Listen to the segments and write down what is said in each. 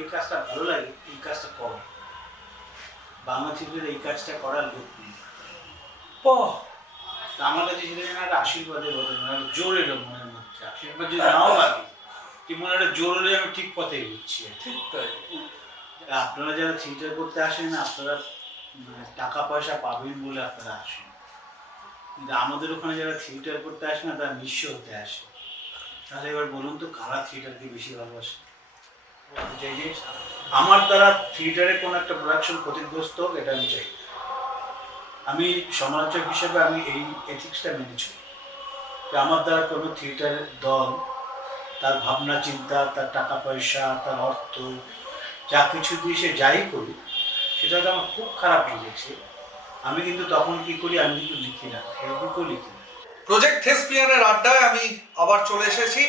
এই কাজটা ভালো লাগে, এই কাজটা করো। বাংলা থিয়েটারে এই কাজটা করার লোক নেই। আমার কাছে সেটা যেন একটা আশীর্বাদের বলে, একটা জোর এলো মনের মধ্যে। আশীর্বাদ যদি নাও লাগে, কি মনে একটা জোর হলে আমি ঠিক পথে এগোচ্ছি। ঠিক তাই। আপনারা যারা থিয়েটার করতে আসেন, আপনারা টাকা পয়সা পাবেন বলে আপনারা আসেন, কিন্তু আমাদের ওখানে যারা থিয়েটার করতে আসে না, তারা নিঃস্ব হতে আসে। তাহলে এবার বলুন তো, কারা থিয়েটারকে বেশি ভালোবাসে? আমার দ্বারা থিয়েটারে কোনো একটা প্রোডাকশন ক্ষতিগ্রস্ত হোক, এটা আমি চাই। আমি সমালোচক হিসেবে আমি এই এথিক্সটা মেনে চলি। আমার দ্বারা কোনো থিয়েটারের দল তার ভাবনা চিন্তা, তার টাকা পয়সা, তার অর্থ, যা কিছু দিয়ে সে যাই করি, সেটা তো আমার খুব খারাপ লেগেছে। আমি কিন্তু তখন কি করি, আমি কিন্তু লিখি না, ফেসবুকেও লিখি না। প্রজেক্ট থেসপিয়ানের আড্ডায় আমি আবার চলে এসেছি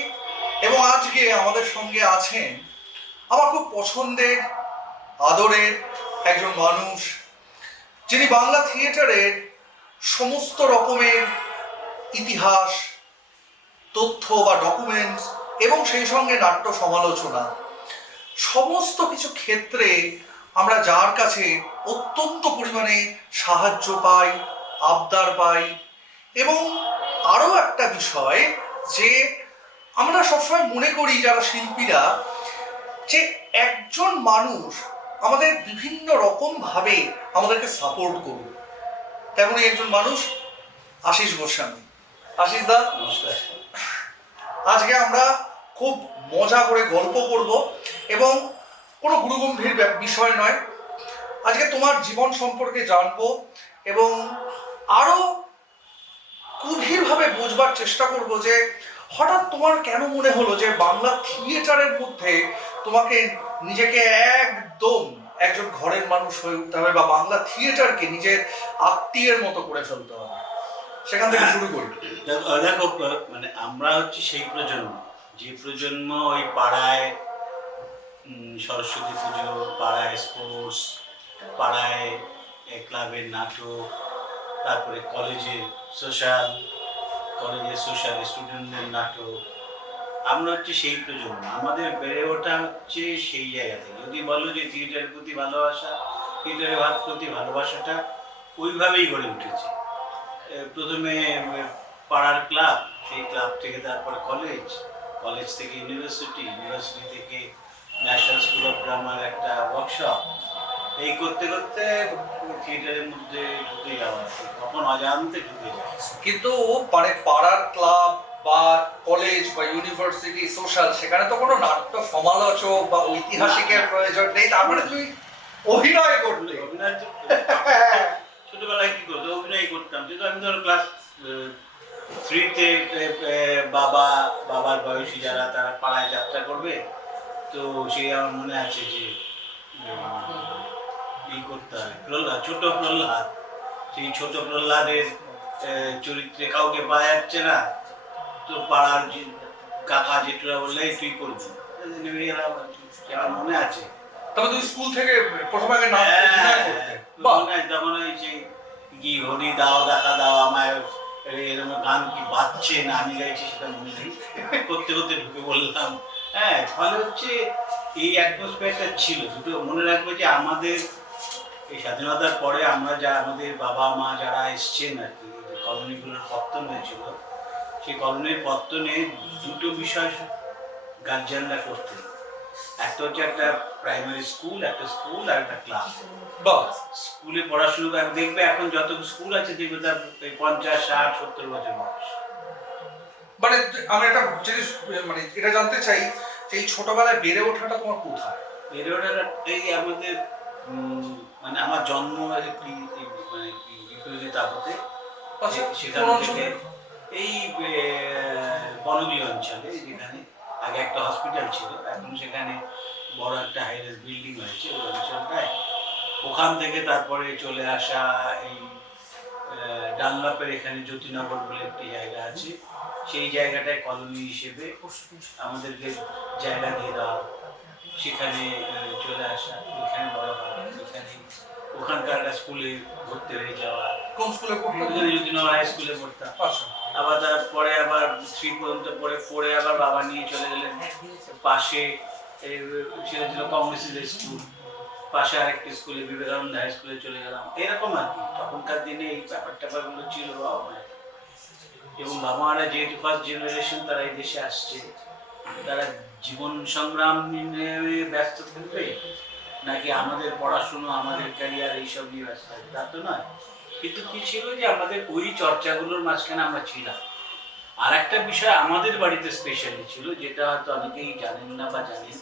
এবং আজকে আমাদের সঙ্গে আছেন আমার খুব পছন্দের, আদরের একজন মানুষ, যিনি বাংলা থিয়েটারের সমস্ত রকমের ইতিহাস, তথ্য বা ডকুমেন্টস এবং সেই সঙ্গে নাট্য সমালোচনা, সমস্ত কিছু ক্ষেত্রে আমরা যার কাছে অত্যন্ত পরিমাণে সাহায্য পাই, আবদার পাই। এবং আরও একটা বিষয়, যে আমরা সবসময় মনে করি যারা শিল্পীরা, যে একজন মানুষ আমাদের বিভিন্ন রকমভাবে আমাদেরকে সাপোর্ট করুন। তেমনই একজন মানুষ আশিস গোস্বামী। আশিস দা, নমস্কার। আজকে আমরা খুব মজা করে গল্প করব এবং কোনো গুরুগম্ভীর বিষয় নয়। আজকে তোমার জীবন সম্পর্কে জানবো এবং আরো গভীরভাবে বুঝবার চেষ্টা করব যে হঠাৎ তোমার কেন মনে হলো যে বাংলা থিয়েটারের মধ্যে তোমাকে নিজেকে একদম একজন ঘরের মানুষ হয়ে উঠতে হবে বা বাংলা থিয়েটারকে নিজের আত্মীয়ের মতো করে ফেলতে হবে। সেখান থেকে শুরু করি। দেখো, মানে আমরা হচ্ছে সেই প্রজন্ম, যে প্রজন্ম ওই পাড়ায় সরস্বতী পুজো, পাড়ায় স্পোর্টস, পাড়ায় ক্লাবের নাটক, তারপরে কলেজে সোশ্যাল স্টুডেন্টদের নাটক। আমরা হচ্ছে সেই প্রজন্ম, আমাদের বেড়ে ওঠা হচ্ছে সেই জায়গা থেকে। যদি বলো যে থিয়েটারের প্রতি ভালোবাসা, থিয়েটারের প্রতি ভালোবাসাটা ওইভাবেই গড়ে উঠেছে। প্রথমে পাড়ার ক্লাব, সেই ক্লাব থেকে তারপর কলেজ থেকে ইউনিভার্সিটি থেকে ন্যাশনাল স্কুল অফ ড্রামার একটা ওয়ার্কশপ। এই করতে করতে থিয়েটারের মধ্যে ঢুকে যাওয়া, তখন অজান্তে ঢুকে যাওয়া। কিন্তু মানে পাড়ার ক্লাব বা কলেজ বা ইউনিভার্সিটি সোশ্যাল, সেখানে তো কোনো নাট্য সমালোচক বা ঐতিহাসিকের প্রয়োজন নেই। তারপরে তুমি অভিনয় করলে, অভিনয় ছোটবেলায় কি করতো, অভিনয় করতাম। যেহেতু আমি ধরো ক্লাস 3-তে বাবার বয়সী যারা, তারা পাড়ায় যাত্রা করবে, তো সেই আমার মনে আছে যে এই করতে হয় ছোট প্রহ্লাদ, সেই ছোট প্রহ্লাদের চরিত্রে কাউকে পাওয়া যাচ্ছে না, তো পাড়ার যে কাকা জেঠুরা বললে তুই করবি, নেমে গেলাম। আমার মনে আছে। তবে তুমি স্কুল থেকে প্রথমে আগে তখন ওই যে কি হরি দাও দেখা দাও আমায়, এরকম গান কি বাজছে না আমি গাইছি সেটা মনে নেই, করতে করতে ঢুকে বললাম। হ্যাঁ, ফলে হচ্ছে এই অ্যাটমসফিয়ারটা ছিল। দুটো মনে রাখবো যে আমাদের এই স্বাধীনতার পরে আমরা আমাদের বাবা মা যারা এসছেন আর কি, কলোনিগুলোর পত্তন হয়েছিল, সেই কলোনির পত্তনে দুটো বিষয় গার্জিয়ানরা করতেন। একটা হচ্ছে একটা প্রাইমারি স্কুল, একটা স্কুল আর একটা ক্লাস। স্কুলে পড়াশুনো দেখবে, এখন যত স্কুল আছে দেখবে তার 50, 60, 70 বছর বয়স। মানে আমি একটা জিনিস মানে এটা জানতে চাই যে এই ছোটবেলায় বেড়ে ওঠাটা তোমার কোথায়? বেড়ে ওঠাটা এই আমাদের মানে আমার জন্ম মানে বিপ্লবী তাপতে, সেখান থেকে এই বনবী অঞ্চলে, যেখানে আগে একটা হসপিটাল ছিল, এখন সেখানে বড় একটা হাইরাইজ বিল্ডিং হয়েছে ওই অঞ্চলটায়। ওখান থেকে তারপরে চলে আসা এই ডানলপের এখানে জ্যোতিনগর বলে একটি জায়গা আছে, সেই জায়গাটায় কলোনি হিসেবে আমাদেরকে জায়গা দিয়ে দেওয়া, সেখানে চলে আসা, ওখানে বড় হওয়া, এখানে ওখানকার স্কুলে ভর্তি হয়ে যাওয়া। কোন স্কুলে পড়তে? জ্যোতিনগর হাই স্কুলে পড়তাম। আবার তারপরে আবার 3 পর্যন্ত পড়ে 4-এ আবার বাবা নিয়ে চলে গেলেন পাশে সেটা ছিল কংগ্রেসের স্কুল, পাশে আরেকটি স্কুলে বিবেকানন্দ হাই স্কুলে চলে গেলাম, এরকম আর কি। তখনকার দিনে এই ব্যাপার ট্যাপারগুলো ছিল বাবা মায়ের। এবং বাবা মারা যেহেতু ফার্স্ট জেনারেশন, তারা এই দেশে আসছে, তারা জীবন সংগ্রাম নিয়ে ব্যস্ত থাকবে নাকি আমাদের পড়াশুনো আমাদের ক্যারিয়ার এইসব নিয়ে ব্যস্ত থাকবে, তা তো নয়। কিন্তু কি ছিল যে আমাদের ওই চর্চাগুলোর মাঝখানে আমরা ছিলাম। আর একটা বিষয় আমাদের বাড়িতে স্পেশালি ছিল, যেটা হয়তো অনেকেই জানেন না বা জানেন,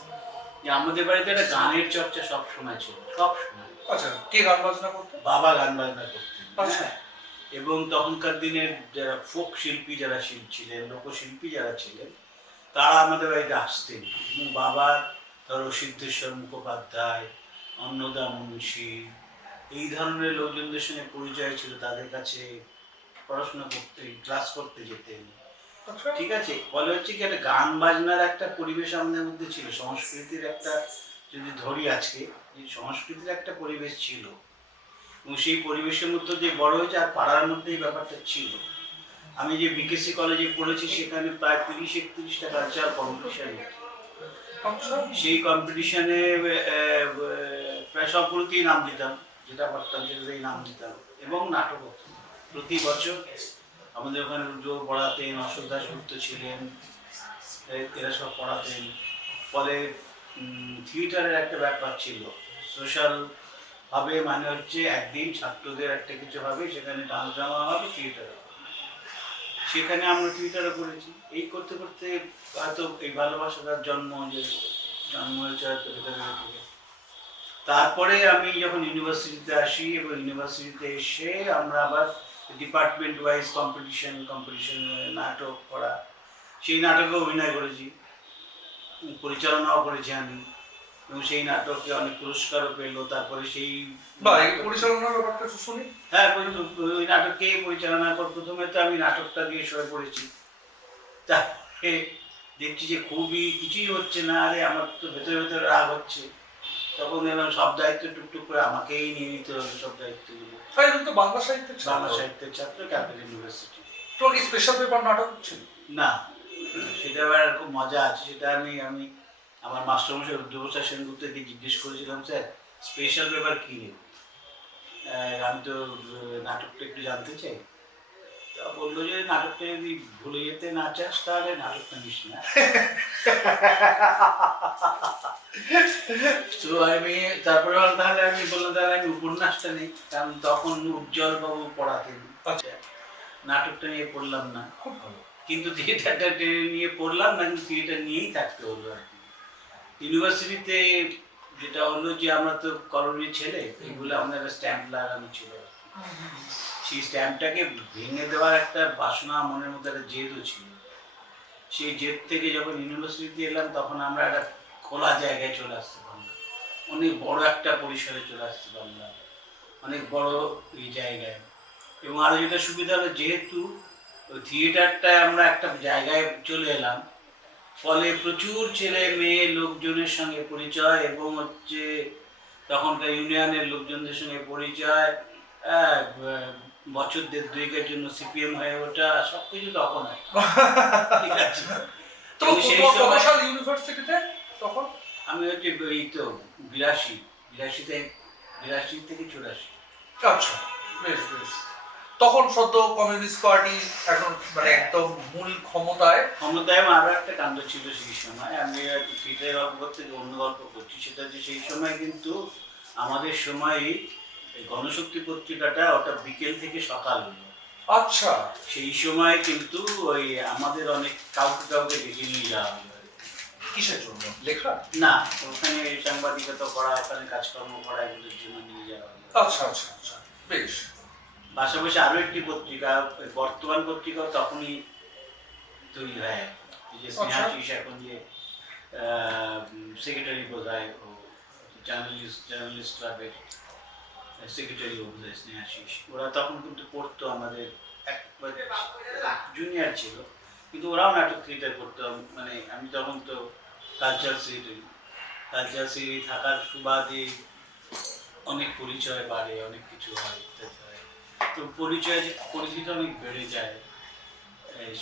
যে আমাদের বাড়িতে একটা গানের চর্চা সব সময় ছিল, সব সময়। আচ্ছা, কে গান বাজনা করতো? বাবা গান বাজনা করতেন। আচ্ছা। হ্যাঁ। এবং তখনকার দিনের যারা ফোক শিল্পী যারা ছিলেন, লোকশিল্পী যারা ছিলেন, তারা আমাদের বাড়িতে আসতেন। এবং বাবার ধরো সিদ্ধেশ্বর মুখোপাধ্যায়, অন্নদা মুন্সী, এই ধরনের লোকজনদের সঙ্গে পরিচয় ছিল, তাদের কাছে পড়াশোনা করতে, ক্লাস করতে যেতেন। ঠিক আছে, বলে হচ্ছে কি একটা গান বাজনার একটা পরিবেশ আমাদের মধ্যে ছিল, সংস্কৃতির একটা, যদি ধরি আজকে, যে সংস্কৃতির একটা পরিবেশ ছিল, এবং সেই পরিবেশের মধ্যে যে বড় হয়েছে, আর পাড়ার মধ্যে এই ব্যাপারটা ছিল। আমি যে বিকেসি কলেজে পড়েছি, সেখানে প্রায় 30-31টা কালচারাল কম্পিটিশন হতো। সেই কম্পিটিশনে প্রায় সবগুলোতেই নাম দিতাম, যেটা পারতাম সেটাতেই নাম দিতাম। এবং নাটক হতো প্রতি বছর। আমাদের ওখানে রুদ্র পড়াতেন, অশোক দাশগুপ্ত ছিলেন, এরা সব পড়াতেন। ফলে থিয়েটারের একটা ব্যাপার ছিল, সোশ্যাল হবে, মানে হচ্ছে একদিন ছাত্রদের একটা কিছু হবে, সেখানে ডান্স ড্রামা হবে, থিয়েটার হবে। সেখানে আমরা থিয়েটারও করেছি। এই করতে করতে হয়তো এই ভালোবাসাটার জন্ম হয়েছে হয়তো ভেতরে থেকে। তারপরে আমি যখন ইউনিভার্সিটিতে আসি, এবং ইউনিভার্সিটিতে এসে আমরা আবার ডিপার্টমেন্ট ওয়াইজ কম্পিটিশন নাটক করা, সেই নাটকে অভিনয় করেছি, পরিচালনাও করেছি আমি, এবং সেই নাটকে অনেক পুরস্কারও পেলো। তারপরে সেই পরিচালনার ব্যাপারটা শুনি। হ্যাঁ, ওই নাটককে পরিচালনা করে প্রথমে তো আমি নাটকটা দিয়ে শুয়ে পড়েছি। তারপরে দেখছি যে খুবই কিছুই হচ্ছে না, আরে আমার তো ভেতরে ভেতরে রাগ হচ্ছে। তখন এরকম সব দায়িত্ব টুকটুক করে আমাকেই নিয়ে নিতে হবে, সব দায়িত্বগুলো। তো বাংলা সাহিত্যের বাংলা সাহিত্যের ছাত্র, ক্যাপিটাল ইউনিভার্সিটি। তোমার কি স্পেশাল পেপার নাটক ছিল? না, সেটা আবার খুব মজা আছে। সেটা আমি আমার মাস্টারমশাই রুদ্রপ্রসাদ সেনগুপ্তকে জিজ্ঞেস করেছিলাম, স্যার স্পেশাল পেপার কী নেব, আমি তো নাটকটা একটু জানতে চাই। তা বললো যে নাটকটা যদি ভুলে যেতে না চাস, তাহলে নাটকটা নিস না। তো আমি তারপরে তাহলে আমি বললাম, তাহলে আমি উপন্যাসটা নেই, কারণ তখন উজ্জ্বল বাবু পড়াতেন। নাটকটা নিয়ে পড়লাম না, খুব ভালো। কিন্তু থিয়েটারটা নিয়ে পড়লাম না, কিন্তু থিয়েটার নিয়েই থাকতে হলো আর কি। ইউনিভার্সিটিতে যেটা হলো যে আমরা তো কলোনির ছেলে, এইগুলো আমাদের স্ট্যাম্প লাগানো ছিল। সেই স্ট্যাম্পটাকে ভেঙে দেওয়ার একটা বাসনা মনের মধ্যে একটা জেদও ছিল। সেই জেদ থেকে যখন ইউনিভার্সিটিতে এলাম, তখন আমরা একটা খোলা জায়গায় চলে আসতে পারলাম, অনেক বড় একটা পরিসরে চলে আসতে পারলাম, অনেক বড় এই জায়গায়। এবং আরও যেটা সুবিধা হলো, যেহেতু ওই থিয়েটারটায় আমরা একটা জায়গায় চলে এলাম, ফলে প্রচুর ছেলে মেয়ে লোকজনের সঙ্গে পরিচয়, এবং হচ্ছে তখনকার ইউনিয়নের লোকজনদের সঙ্গে পরিচয়, বছর দেড় দুয়েকের জন্য সিপিএম হয়ে ওঠা, সব কিছু তখন হয়। ঠিক আছে। তো ইউনিভার্সিটিতে তখন আমি হচ্ছে এই তো 82 থেকে 84। আচ্ছা, বেশ বেশ। তখন সদ্য কমিউনিস্ট পার্টি এখন মানে একদম মূল ক্ষমতায়। আরো একটা কাণ্ড ছিল সেই সময়। আমি একটু থিয়েটারের গল্প করতে অন্য গল্প করছি, সেটা যে সেই সময় কিন্তু আমাদের সময় গণশক্তি পত্রিকাটা ওটা বিকেল থেকে সকাল হলো। আচ্ছা, সেই সময় কিন্তু ওই আমাদের অনেক কাউকে ডেকে নিয়ে যাওয়া হলো। কিসের জন্য? লেখা? না, ওখানে সাংবাদিকতা করা, ওখানে কাজকর্ম করা, এগুলোর জন্য নিয়ে যাওয়া হলো। আচ্ছা আচ্ছা আচ্ছা, বেশ। পাশাপাশি আরো একটি পত্রিকা, বর্তমান পত্রিকা তখনই তৈরি হয়, যে স্নেহাশিস এখন যে সেক্রেটারি বোধহয়, ও জার্নালিস্ট ক্লাবের সেক্রেটারি বোধহয় স্নেহাশিস। ওরা তখন কিন্তু পড়তো, আমাদের একবার জুনিয়র ছিল, কিন্তু ওরাও নাটক থিয়েটার করতো। মানে আমি তখন তো কালচারাল সেক্রেটারি থাকার সুবাদে অনেক পরিচয় বাড়ে, অনেক কিছু হয়, ইত্যাদি হয়। তো পরিচিত অনেক বেড়ে যায়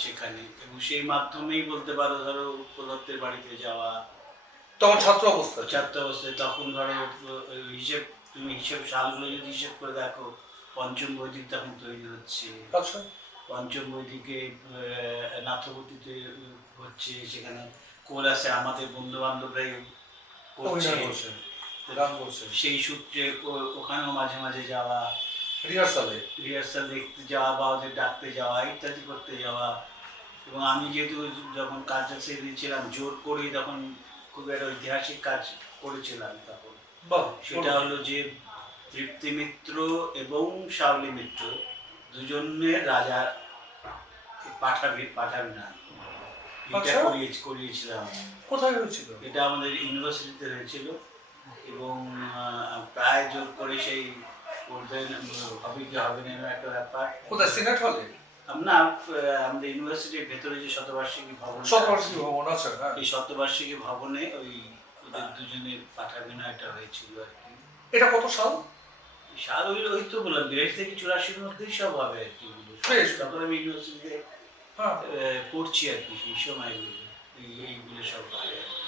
সেখানে, এবং সেই মাধ্যমেই বলতে পারো, ধরো উৎপল দত্তের বাড়িতে যাওয়া, তখন ছাত্র অবস্থা। ছাত্র অবস্থায় তখন ধরো হিসেব, তুমি সালগুলো যদি হিসেব করে দেখো, পঞ্চম বৈদিক তখন তৈরি হচ্ছে। আচ্ছা। পঞ্চম বৈদিকে নাথপতিতে হচ্ছে, সেখানে কোরাসে আমাদের বন্ধু বান্ধবরাই করছে, গান করছে, সেই সূত্রে ওখানেও মাঝে মাঝে যাওয়া, রিহার্সাল দেখতে যাওয়া বা ওদের ডাকতে যাওয়া, ইত্যাদি করতে যাওয়া। এবং আমি যেহেতু যখন কালচার সেক্রেটারি ছিলাম, জোর করেই তখন খুব একটা ঐতিহাসিক কাজ করেছিলাম তখন। সেটা হলো যে তৃপ্তি মিত্র এবং শাওলি মিত্র দুজনের রাজার পাঠাবি না, এটা করিয়েছিলাম। কোথায় হয়েছিল? এটা আমাদের ইউনিভার্সিটিতে হয়েছিল এবং প্রায় জোর করে সেই করবেন, হবে কি হবে না একটা ব্যাপার। কোথায়, সিনেট হলে? না, আমাদের ইউনিভার্সিটির ভেতরে যে শতবার্ষিকী ভবন, আছে, এই শতবার্ষিকী ভবনে ওই ওদের দুজনের পাঠাবিনা এটা হয়েছিল আর কি। এটা কত সাল? সাল ওই তো বললাম 82 থেকে 84-র মধ্যেই সব হবে আর কি। তখন আমি ইউনিভার্সিটিতে পড়ছি আর কি, সেই সময়গুলো এইগুলো সব হবে আর কি।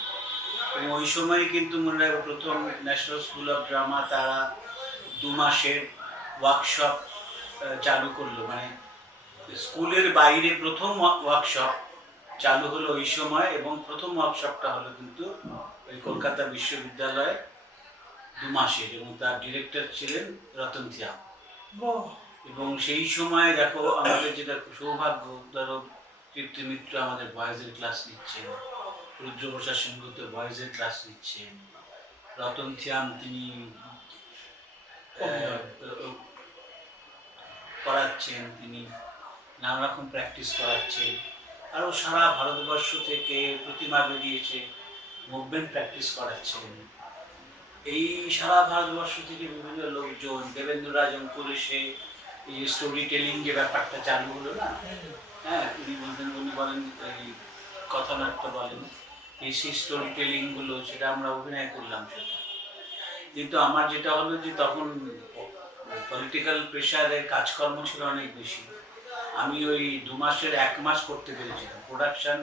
এবং ওই সময় কিন্তু মনে হয় প্রথম ন্যাশনাল স্কুল অফ ড্রামা তারা 2 মাসের ওয়ার্কশপ চালু করলো, মানে স্কুলের বাইরে প্রথম ওয়ার্কশপ চালু হলো ওই সময়। এবং প্রথম ওয়ার্কশপটা হলো কিন্তু ওই কলকাতা বিশ্ববিদ্যালয়ে 2 মাসের, এবং তার ডিরেক্টর ছিলেন রতন থিয়াম। এবং সেই সময় দেখো আমাদের যেটা সৌভাগ্য, ধরো তৃপ্তি মিত্র আমাদের ভয়েসের ক্লাস নিচ্ছেন, রুদ্রপ্রসাদ সেনগুপ্ত ভয়েসের ক্লাস নিচ্ছেন, রতন থিয়াম তিনি করাচ্ছেন, তিনি নানা রকম প্র্যাকটিস করাচ্ছেন। আরও সারা ভারতবর্ষ থেকে প্রতিমা বেরিয়েছে, মুভমেন্ট প্র্যাকটিস করাচ্ছেন। এই সারা ভারতবর্ষ থেকে বিভিন্ন লোকজন, দেবেন্দ্র রাজ অঙ্কুর এসে এই যে স্টোরি টেলিং যে ব্যাপারটা চালু হলো না, হ্যাঁ, উনি বলেন এই কথানাট্য বলেন, এই সেই স্টোরি টেলিংগুলো সেটা আমরা অভিনয় করলাম সেটা। কিন্তু আমার যেটা হলো যে তখন পলিটিক্যাল প্রেশারের কাজকর্ম ছিল অনেক বেশি। আমি ওই 2 মাসের 1 মাস করতে পেরেছিলাম প্রোডাকশন।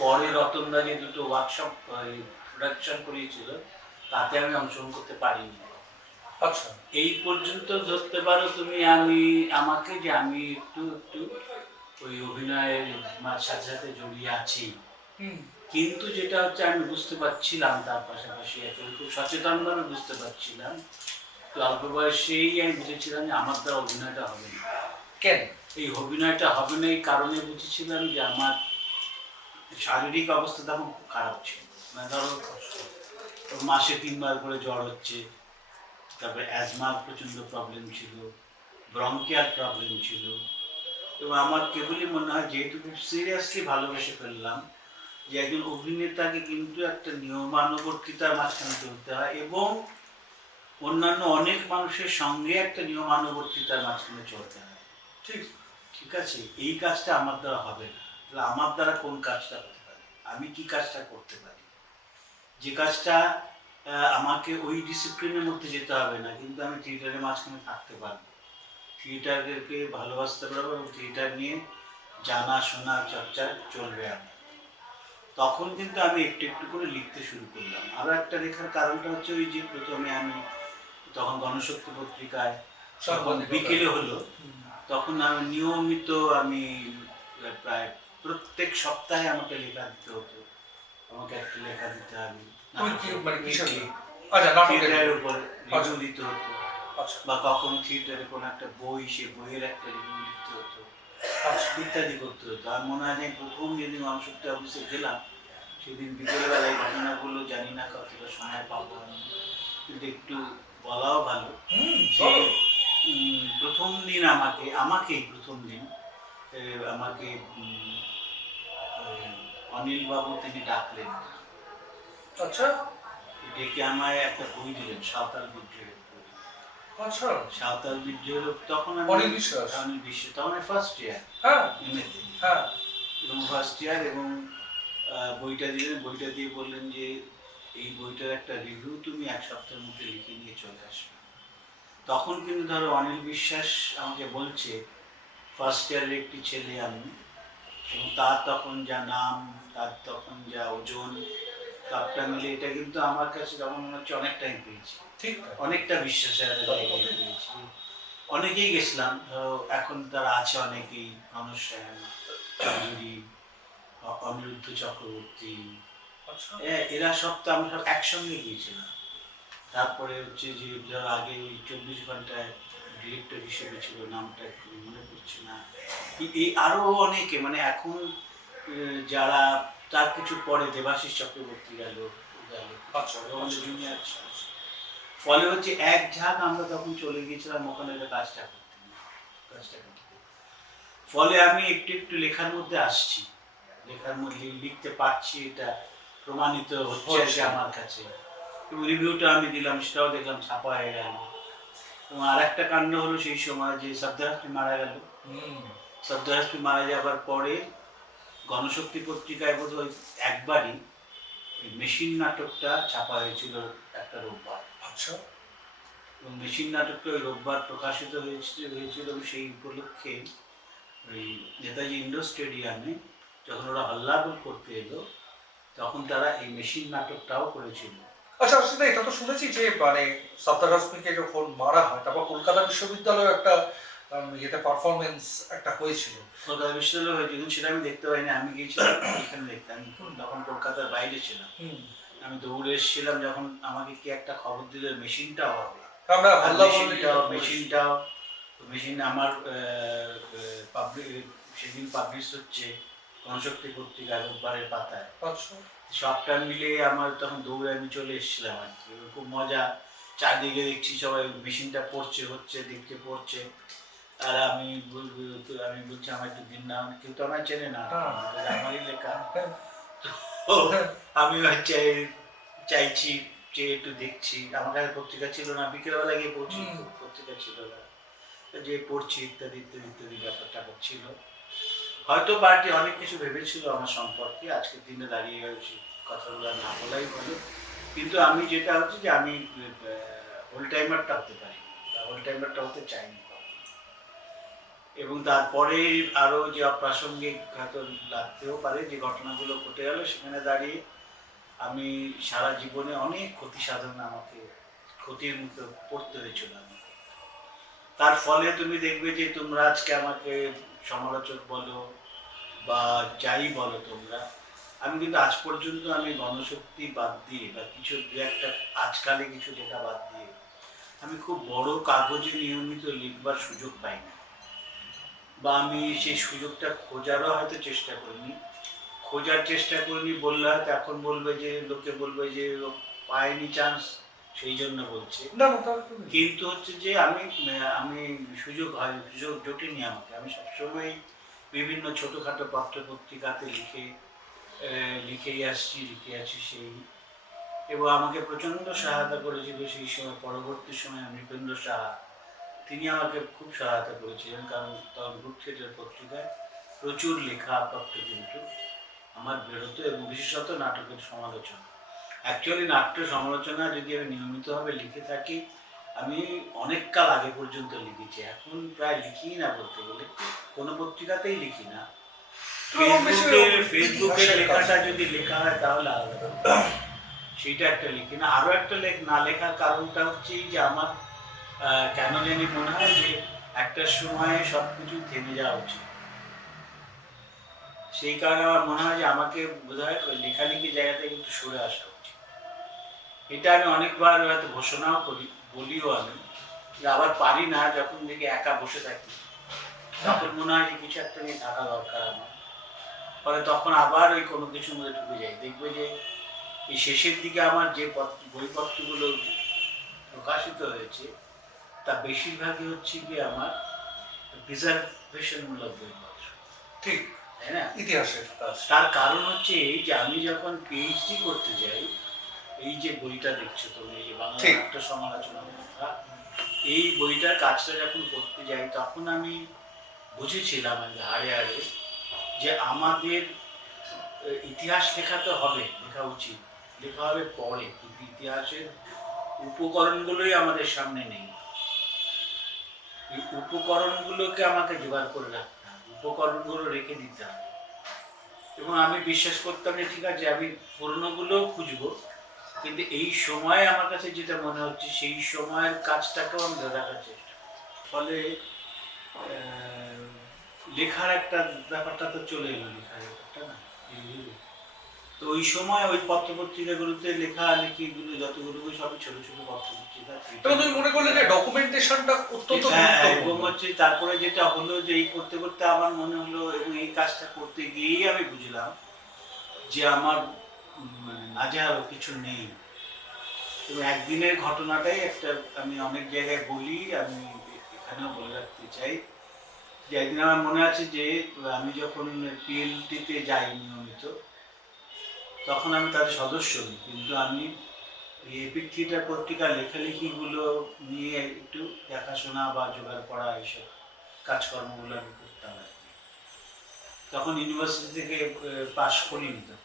পরে রতনদা যে দুটো ওয়ার্কশপ প্রোডাকশন করিয়েছিল, তাতে আমি অংশগ্রহণ করতে পারিনি। আচ্ছা, এই পর্যন্ত ধরতে পারো তুমি আমাকে যে আমি একটু একটু ওই অভিনয়ের সাথে সাথে জড়িয়ে আছি। কিন্তু যেটা হচ্ছে আমি বুঝতে পারছিলাম তার পাশাপাশি এখন খুব সচেতনভাবে বুঝতে পারছিলাম, তো অল্প বয়সেই আমি বুঝেছিলাম যে আমার দ্বারা অভিনয়টা হবে না। কেন এই অভিনয়টা হবে না এই কারণে বুঝেছিলাম যে আমার শারীরিক অবস্থা তখন খুব খারাপ ছিল। মানে ধরো মাসে 3 বার করে জ্বর হচ্ছে, তারপরে অ্যাজমার প্রচণ্ড প্রবলেম ছিল, ব্রঙ্কিয়াল প্রবলেম ছিল। এবং আমার কেবলই মনে হয় যেহেতু খুব সিরিয়াসলি ভালোবেসে ফেললাম, যে একজন অভিনেতাকে কিন্তু একটা নিয়মানুবর্তিতার মাঝখানে চলতে হয় এবং অন্যান্য অনেক মানুষের সঙ্গে একটা নিয়মানুবর্তিতার মাঝখানে চলতে হয়। ঠিক আছে, এই কাজটা আমার দ্বারা হবে না। তাহলে আমার দ্বারা কোন কাজটা হতে পারে, আমি কি কাজটা করতে পারি, যে কাজটা আমাকে ওই ডিসিপ্লিনের মধ্যে যেতে হবে না, কিন্তু আমি থিয়েটারের মাঝখানে থাকতে পারবো, থিয়েটারকে ভালোবাসতে পারবো এবং থিয়েটার নিয়ে জানা শোনা চর্চা চলবে আমার। তখন কিন্তু আমি একটু একটু করে লিখতে শুরু করলাম। আরও একটা লেখার কারণটা হচ্ছে ওই যে প্রথমে আমি তখন গণশক্তি পত্রিকায় বিকেলে হলো, তখন আমি নিয়মিত আমি প্রায় প্রত্যেক সপ্তাহে আমাকে লেখা দিতে হতো, আমাকে একটা লেখা দিতে হবে, থিয়েটারের উপর রিভিউ দিতে হতো, বা কখন থিয়েটারে কোনো একটা বই, সেই বইয়ের একটা রিভিউ দিতে হতো, ইত্যাদি করতে হতো। আর মনে হয় প্রথম যেদিন গণশক্তি অফিসে গেলাম সেদিন বিকেলবেলা এই ঘটনাগুলো জানি না কতটা সময় পাবো আমি, কিন্তু একটু বলাও ভালো যে প্রথম দিন আমাকেই প্রথম দিন আমাকে অনিল বাবু তিনি ডাকলেন। আচ্ছা, ডেকে আমায় একটা বই দিলেন, সাঁওতাল বিদ্রোহের বই। আচ্ছা, সাঁওতাল বিদ্রোহের তখন আমি অনিল বিশ্বাস, তখন ফার্স্ট ইয়ার, এমএতে, এবং ফার্স্ট ইয়ার, এবং বইটা দিলেন। বইটা দিয়ে বললেন যে এই বইটার একটা রিভিউ তুমি 1 সপ্তাহের মধ্যে লিখে নিয়ে চলে আসবে। তখন কিন্তু ধরো অনিল বিশ্বাস আমাকে বলছে, ফার্স্ট ইয়ারের একটি ছেলে আমি, এবং তার তখন যা নাম, তার তখন যা ওজন, কাপটা মিলে এটা কিন্তু আমার কাছে যেমন মনে হচ্ছে অনেকটাই পেয়েছি, ঠিক অনেকটা বিশ্বাসের জায়গায় পেয়েছি। অনেকেই গেছিলাম, ধরো এখন তারা আছে অনেকেই, অনুষ্ঠান চৌধুরী, অনিরুদ্ধ চক্রবর্তী, আচ্ছা এরা সব তো আমরা সব একসঙ্গে গিয়েছিলাম। তারপরে হচ্ছে যে ধরো আগে ওই 24 ঘন্টায় ডিরেক্টর হিসেবে ছিল, নামটা একটু মনে পড়ছে না, এই আরো অনেকে, মানে এখন যারা তার কিছু পরে দেবাশিস চক্রবর্তী গেল, আচ্ছা জুনিয়র। ফলে হচ্ছে এক ঝাঁক আমরা তখন চলে গিয়েছিলাম ওখানে কাজটা করতে। ফলে আমি একটু একটু লেখার মধ্যে আসছি, লেখার মধ্যে লিখতে পারছি, এটা প্রমাণিত হচ্ছে আমার কাছে। এবং রিভিউটা আমি দিলাম, সেটাও দেখলাম ছাপা হয়ে গেল। এবং আর একটা কাণ্ড হলো সেই সময় যে শব্দহাসপি মারা গেল। শব্দহাসপি মারা যাবার পরে গণশক্তি পত্রিকায় বোধহয় একবারই মেশিন নাটকটা ছাপা হয়েছিল একটা রোববার। আচ্ছা এবং মেশিন নাটকটা ওই রোববার প্রকাশিত হয়েছিল এবং সেই উপলক্ষে ওই নেতাজি ইন্ডোর স্টেডিয়ামে যখন ওরা হল্লাবল করতে এলো, তখন তারা এই মেশিন নাটকটাও করেছিল। আচ্ছা আসলে এটা তো শুনেছি যে মানে সত্তার হাসপিকে যখন মারা হয় তারপর কলকাতা বিশ্ববিদ্যালয়ে একটা ইয়েতে পারফরমেন্স একটা হয়েছিল। কলকাতা বিশ্ববিদ্যালয় হয়েছিল, সেটা আমি দেখতে পাইনি, আমি গিয়েছিলাম এখানে দেখতে। আমি তখন কলকাতার বাইরে ছিলাম, আমি দৌড়ে এসেছিলাম যখন আমাকে কি একটা খবর দিল মেশিনটাও হবে। আমরা মেশিন আমার সেদিন পাবলিশ হচ্ছে গণশক্তি পত্রিকা রোববারের পাতায়। সবটা মিলে আমার তখন দৌড়ে আমি চলে এসেছিলাম আর কি। খুব মজা, চারদিকে দেখছি সবাই মেশিনটা পড়ছে, হচ্ছে দেখতে পড়ছে, আর আমি বলছি আমার একটু দিন না, কেউ তো আমার চেনে না, আমারই লেখা। তো আমি চাইছি যে একটু দেখছি, আমার কাছে পত্রিকা ছিল না, বিকেলবেলা গিয়ে পড়ছি, পত্রিকা ছিল না, যে পড়ছি ইত্যাদি ইত্যাদি ইত্যাদি ব্যাপারটা ছিল। হয়তো পার্টি অনেক কিছু ভেবেছিল আমার সম্পর্কে, আজকের দিনে দাঁড়িয়ে গেছি কথাগুলো না বলাই ভালো। কিন্তু আমি যেটা হচ্ছে যে আমি ওল্ড টাইমারটা হতে পারি, ওল্ড টাইমারটা হতে চাইনি। এবং তারপরে আরও যে অপ্রাসঙ্গিক হয়তো লাগতেও পারে যে ঘটনাগুলো ঘটে গেল, সেখানে দাঁড়িয়ে আমি সারা জীবনে অনেক ক্ষতি সাধন, আমাকে ক্ষতির মুখে পড়তে হয়েছিল আমাকে। তার ফলে তুমি দেখবে যে তোমরা আজকে আমাকে সমালোচক বলো বা যাই বলো তোমরা, আমি কিন্তু আজ পর্যন্ত আমি গণশক্তি বাদ দিয়ে বা কিছু দু একটা আজকালে কিছু লেখা বাদ দিয়ে আমি খুব বড় কাগজে নিয়মিত লিখবার সুযোগ পাই না, বা আমি সেই সুযোগটা খোঁজারও হয়তো চেষ্টা করিনি। খোঁজার চেষ্টা করিনি বললে হয়তো এখন বলবে যে লোকে বলবে যে পায়নি চান্স, সেই জন্য বলছে। কিন্তু হচ্ছে যে আমি সুযোগ জোটেনি আমাকে। আমি সবসময় বিভিন্ন ছোটোখাটো পত্র পত্রিকাতে লিখেই আছি সেই। এবং আমাকে প্রচণ্ড সহায়তা করেছিল সেই সময়, পরবর্তী সময় নৃপেন্দ্র সাহা, তিনি আমাকে খুব সহায়তা করেছিলেন, কারণ তখন গ্রুপ থিয়েটার পত্রিকায় প্রচুর লেখাপত্র কিন্তু আমার বেরোতো, এবং বিশেষত নাটকের সমালোচনা। অ্যাকচুয়ালি নাট্য সমালোচনা যদি আমি নিয়মিতভাবে লিখে থাকি, আমি অনেক কাল আগে পর্যন্ত লিখেছি, এখন প্রায় লিখি না, বলতে গেলে কোনো পত্রিকাতেই লিখি না। ফেসবুকের লেখাটা যদি লেখা হয় তাহলে আলাদা, সেইটা একটা লিখি না। আরও একটা না লেখার কারণটা হচ্ছে যে আমার কেন জানি মনে হয় যে একটা সময়ে সব কিছু থেমে যাওয়া উচিত। সেই কারণে আমার মনে হয় যে আমাকে বোধ হয় ওই লেখালেখি জায়গা থেকে একটু সরে আসা উচিত। এটা আমি অনেকবার হয়তো ঘোষণাও করি, বলিও আমি, যে আবার পারি না, যখন দেখি একা বসে থাকি তখন মনে হয় যে কিছু একটা নিয়ে থাকা দরকার আমার। ফলে তখন আবার ওই কোনো কিছুর মধ্যে ঢুকে যাই। দেখবে যে এই শেষের দিকে আমার যে বইপত্রগুলো প্রকাশিত হয়েছে তা বেশিরভাগই হচ্ছে গিয়ে আমার প্রিজার্ভেশনমূলক বইপত্র, ঠিক, তাই না? ইতিহাসের। তার কারণ হচ্ছে এই যে আমি যখন পিএইচডি করতে যাই, এই যে বইটা দেখছো তুমি, এই যে বাংলা নাট্য সমালোচনা, এই বইটার কাজটা যখন করতে যাই, তখন আমি বুঝেছিলাম হাড়ে হাড়ে যে আমাদের ইতিহাস লেখা তো হবে, লেখা উচিত, লেখা হবে পরে, কিন্তু ইতিহাসের উপকরণগুলোই আমাদের সামনে নেই। এই উপকরণগুলোকে আমাকে জোগাড় করে রাখতে হবে, উপকরণগুলো রেখে দিতে হবে। এবং আমি বিশ্বাস করতাম যে ঠিক আছে আমি পুরোনোগুলোও খুঁজবো, কিন্তু এই সময় আমার কাছে যেটা মনে হচ্ছে সেই সময়ের কাজটাকেও আমি ধরে রাখার চেষ্টা করি। ফলে লেখার একটা ব্যাপারটা তো চলে এলো, লেখার ব্যাপারটা না ধীরে ধীরে। তো ওই সময় ওই পত্রপত্রিকাগুলোতে লেখালেখিগুলো যতগুলো সবই ছোট ছোট পত্রপত্রিকা। এবং তুমি মনে করলে যে ডকুমেন্টেশনটা অত্যন্ত এবং গুরুত্বপূর্ণ। হচ্ছে তারপরে যেটা হলো যে এই করতে করতে আমার মনে হলো এবং এই কাজটা করতে গিয়েই আমি বুঝলাম যে আমার নাজেহাল কিছু নেই। এবং একদিনের ঘটনাটাই একটা আমি অনেক জায়গায় বলি, আমি এখানেও বলে রাখতে চাই যে একদিন আমার মনে আছে যে আমি যখন পিএলটিতে যাই নিয়মিত, তখন আমি তাদের সদস্য নই, কিন্তু আমি এই এপিক থিয়েটার পত্রিকার লেখালেখিগুলো নিয়ে একটু দেখাশোনা বা জোগাড় করা এইসব কাজকর্মগুলো আমি করতাম আর কি। তখন ইউনিভার্সিটি থেকে পাশ করিনি তখন।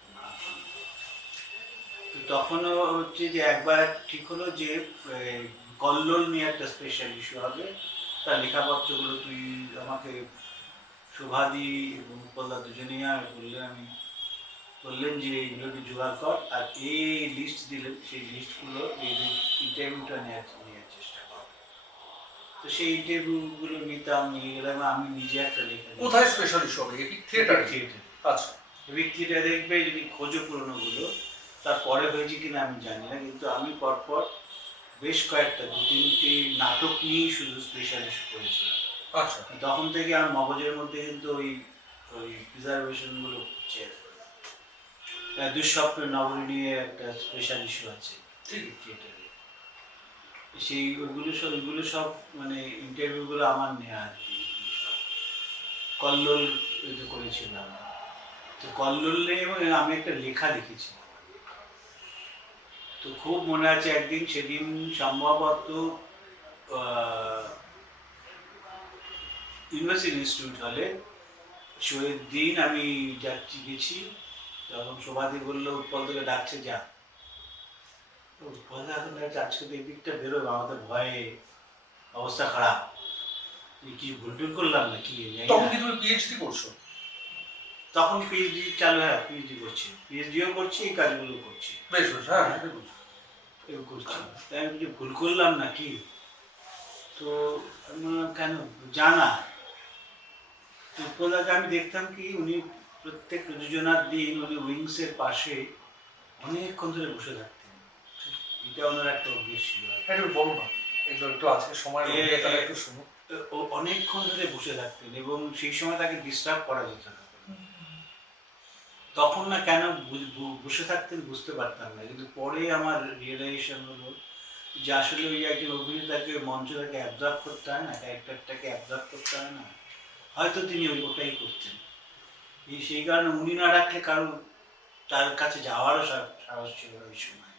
তো তখনও হচ্ছে যে একবার ঠিক হলো যে কল্লোল নিয়ে একটা স্পেশাল ইস্যু হবে, তার লেখাপত্রগুলো তুই আমাকে শোভাদি এবং উৎপলদা দুজনেই বললেন যে এগুলো একটু জোগাড় কর, আর এই লিস্ট দিলেন, সেই লিস্টগুলো ইন্টারভিউটা নেওয়ার চেষ্টা কর। তো সেই ইন্টারভিউগুলো নিয়ে গেলাম, আমি নিজে একটা লেখা। কোথায় স্পেশাল ইস্যু হবে? থিয়েটার। আচ্ছা, এপিক থিয়েটার দেখবে যদি খোঁজো পুরোনোগুলো, তারপরে হয়েছে কিনা আমি জানি না, কিন্তু আমি পরপর বেশ কয়েকটা 2-3টি নাটক নিয়েই শুধু স্পেশাল ইস্যু করেছিলাম। আচ্ছা, তখন থেকে আমার মগজের মধ্যে কিন্তু ওই ওই প্রিজার্ভেশনগুলো হচ্ছে। দুঃস্বপ্নের নগরী নিয়ে একটা স্পেশাল ইস্যু আছে থিয়েটারে, ওইগুলো সব মানে ইন্টারভিউগুলো আমার নেওয়া আর কি। কল্লোল করেছিলাম, তো কল্লোল নিয়ে আমি একটা লেখা লিখেছিলাম। তো খুব মনে আছে একদিন, সেদিন সম্ভবত ইউনিভার্সিটি ইনস্টিটিউট হলে শোয়ের দিন আমি গেছি, তখন শোভাদি বললো উৎপল থেকে ডাকছে যা। উৎপল এখন ডাকছে আজকে তো এই দিকটা বেরোবে, আমাদের ভয়ে অবস্থা খারাপ, কি ভুলটুল করলাম না কি। তখন কি তুমি পিএইচডি করছো? তখন পিএইচডি চালু, হ্যাঁ পিএইচডি করছি, পিএইচডিও করছি, এই কাজগুলো করছি। বেশ বেশ, হ্যাঁ এগুলো করছি, তাই আমি কিছু ভুল করলাম না কি। তো কেন জানা উৎপলদাকে আমি দেখতাম কি, উনি প্রত্যেক প্রযোজনার দিন উনি উইংসের পাশে অনেকক্ষণ ধরে বসে থাকতেন। এটা ওনার একটা অভ্যেস ছিল। একটু বলো না, একটু আজকে সময় একটু শুনো। ও অনেকক্ষণ ধরে বসে থাকতেন এবং সেই সময় তাকে ডিস্টার্ব করা যেত না। তখন না কেন বসে থাকতেন বুঝতে পারতাম না, কিন্তু পরে আমার রিয়েলাইজেশন হলো যে আসলে ওই একজন অভিনেতাকে মঞ্চটাকে অ্যাবজর্ব করতে হয় না, ক্যারেক্টারটাকে অ্যাবজর্ব করতে হয় না, হয়তো তিনি ওটাই করতেন। সেই কারণে উনি না রাখলে কারো তার কাছে যাওয়ারও সাহস ছিল ওই সময়।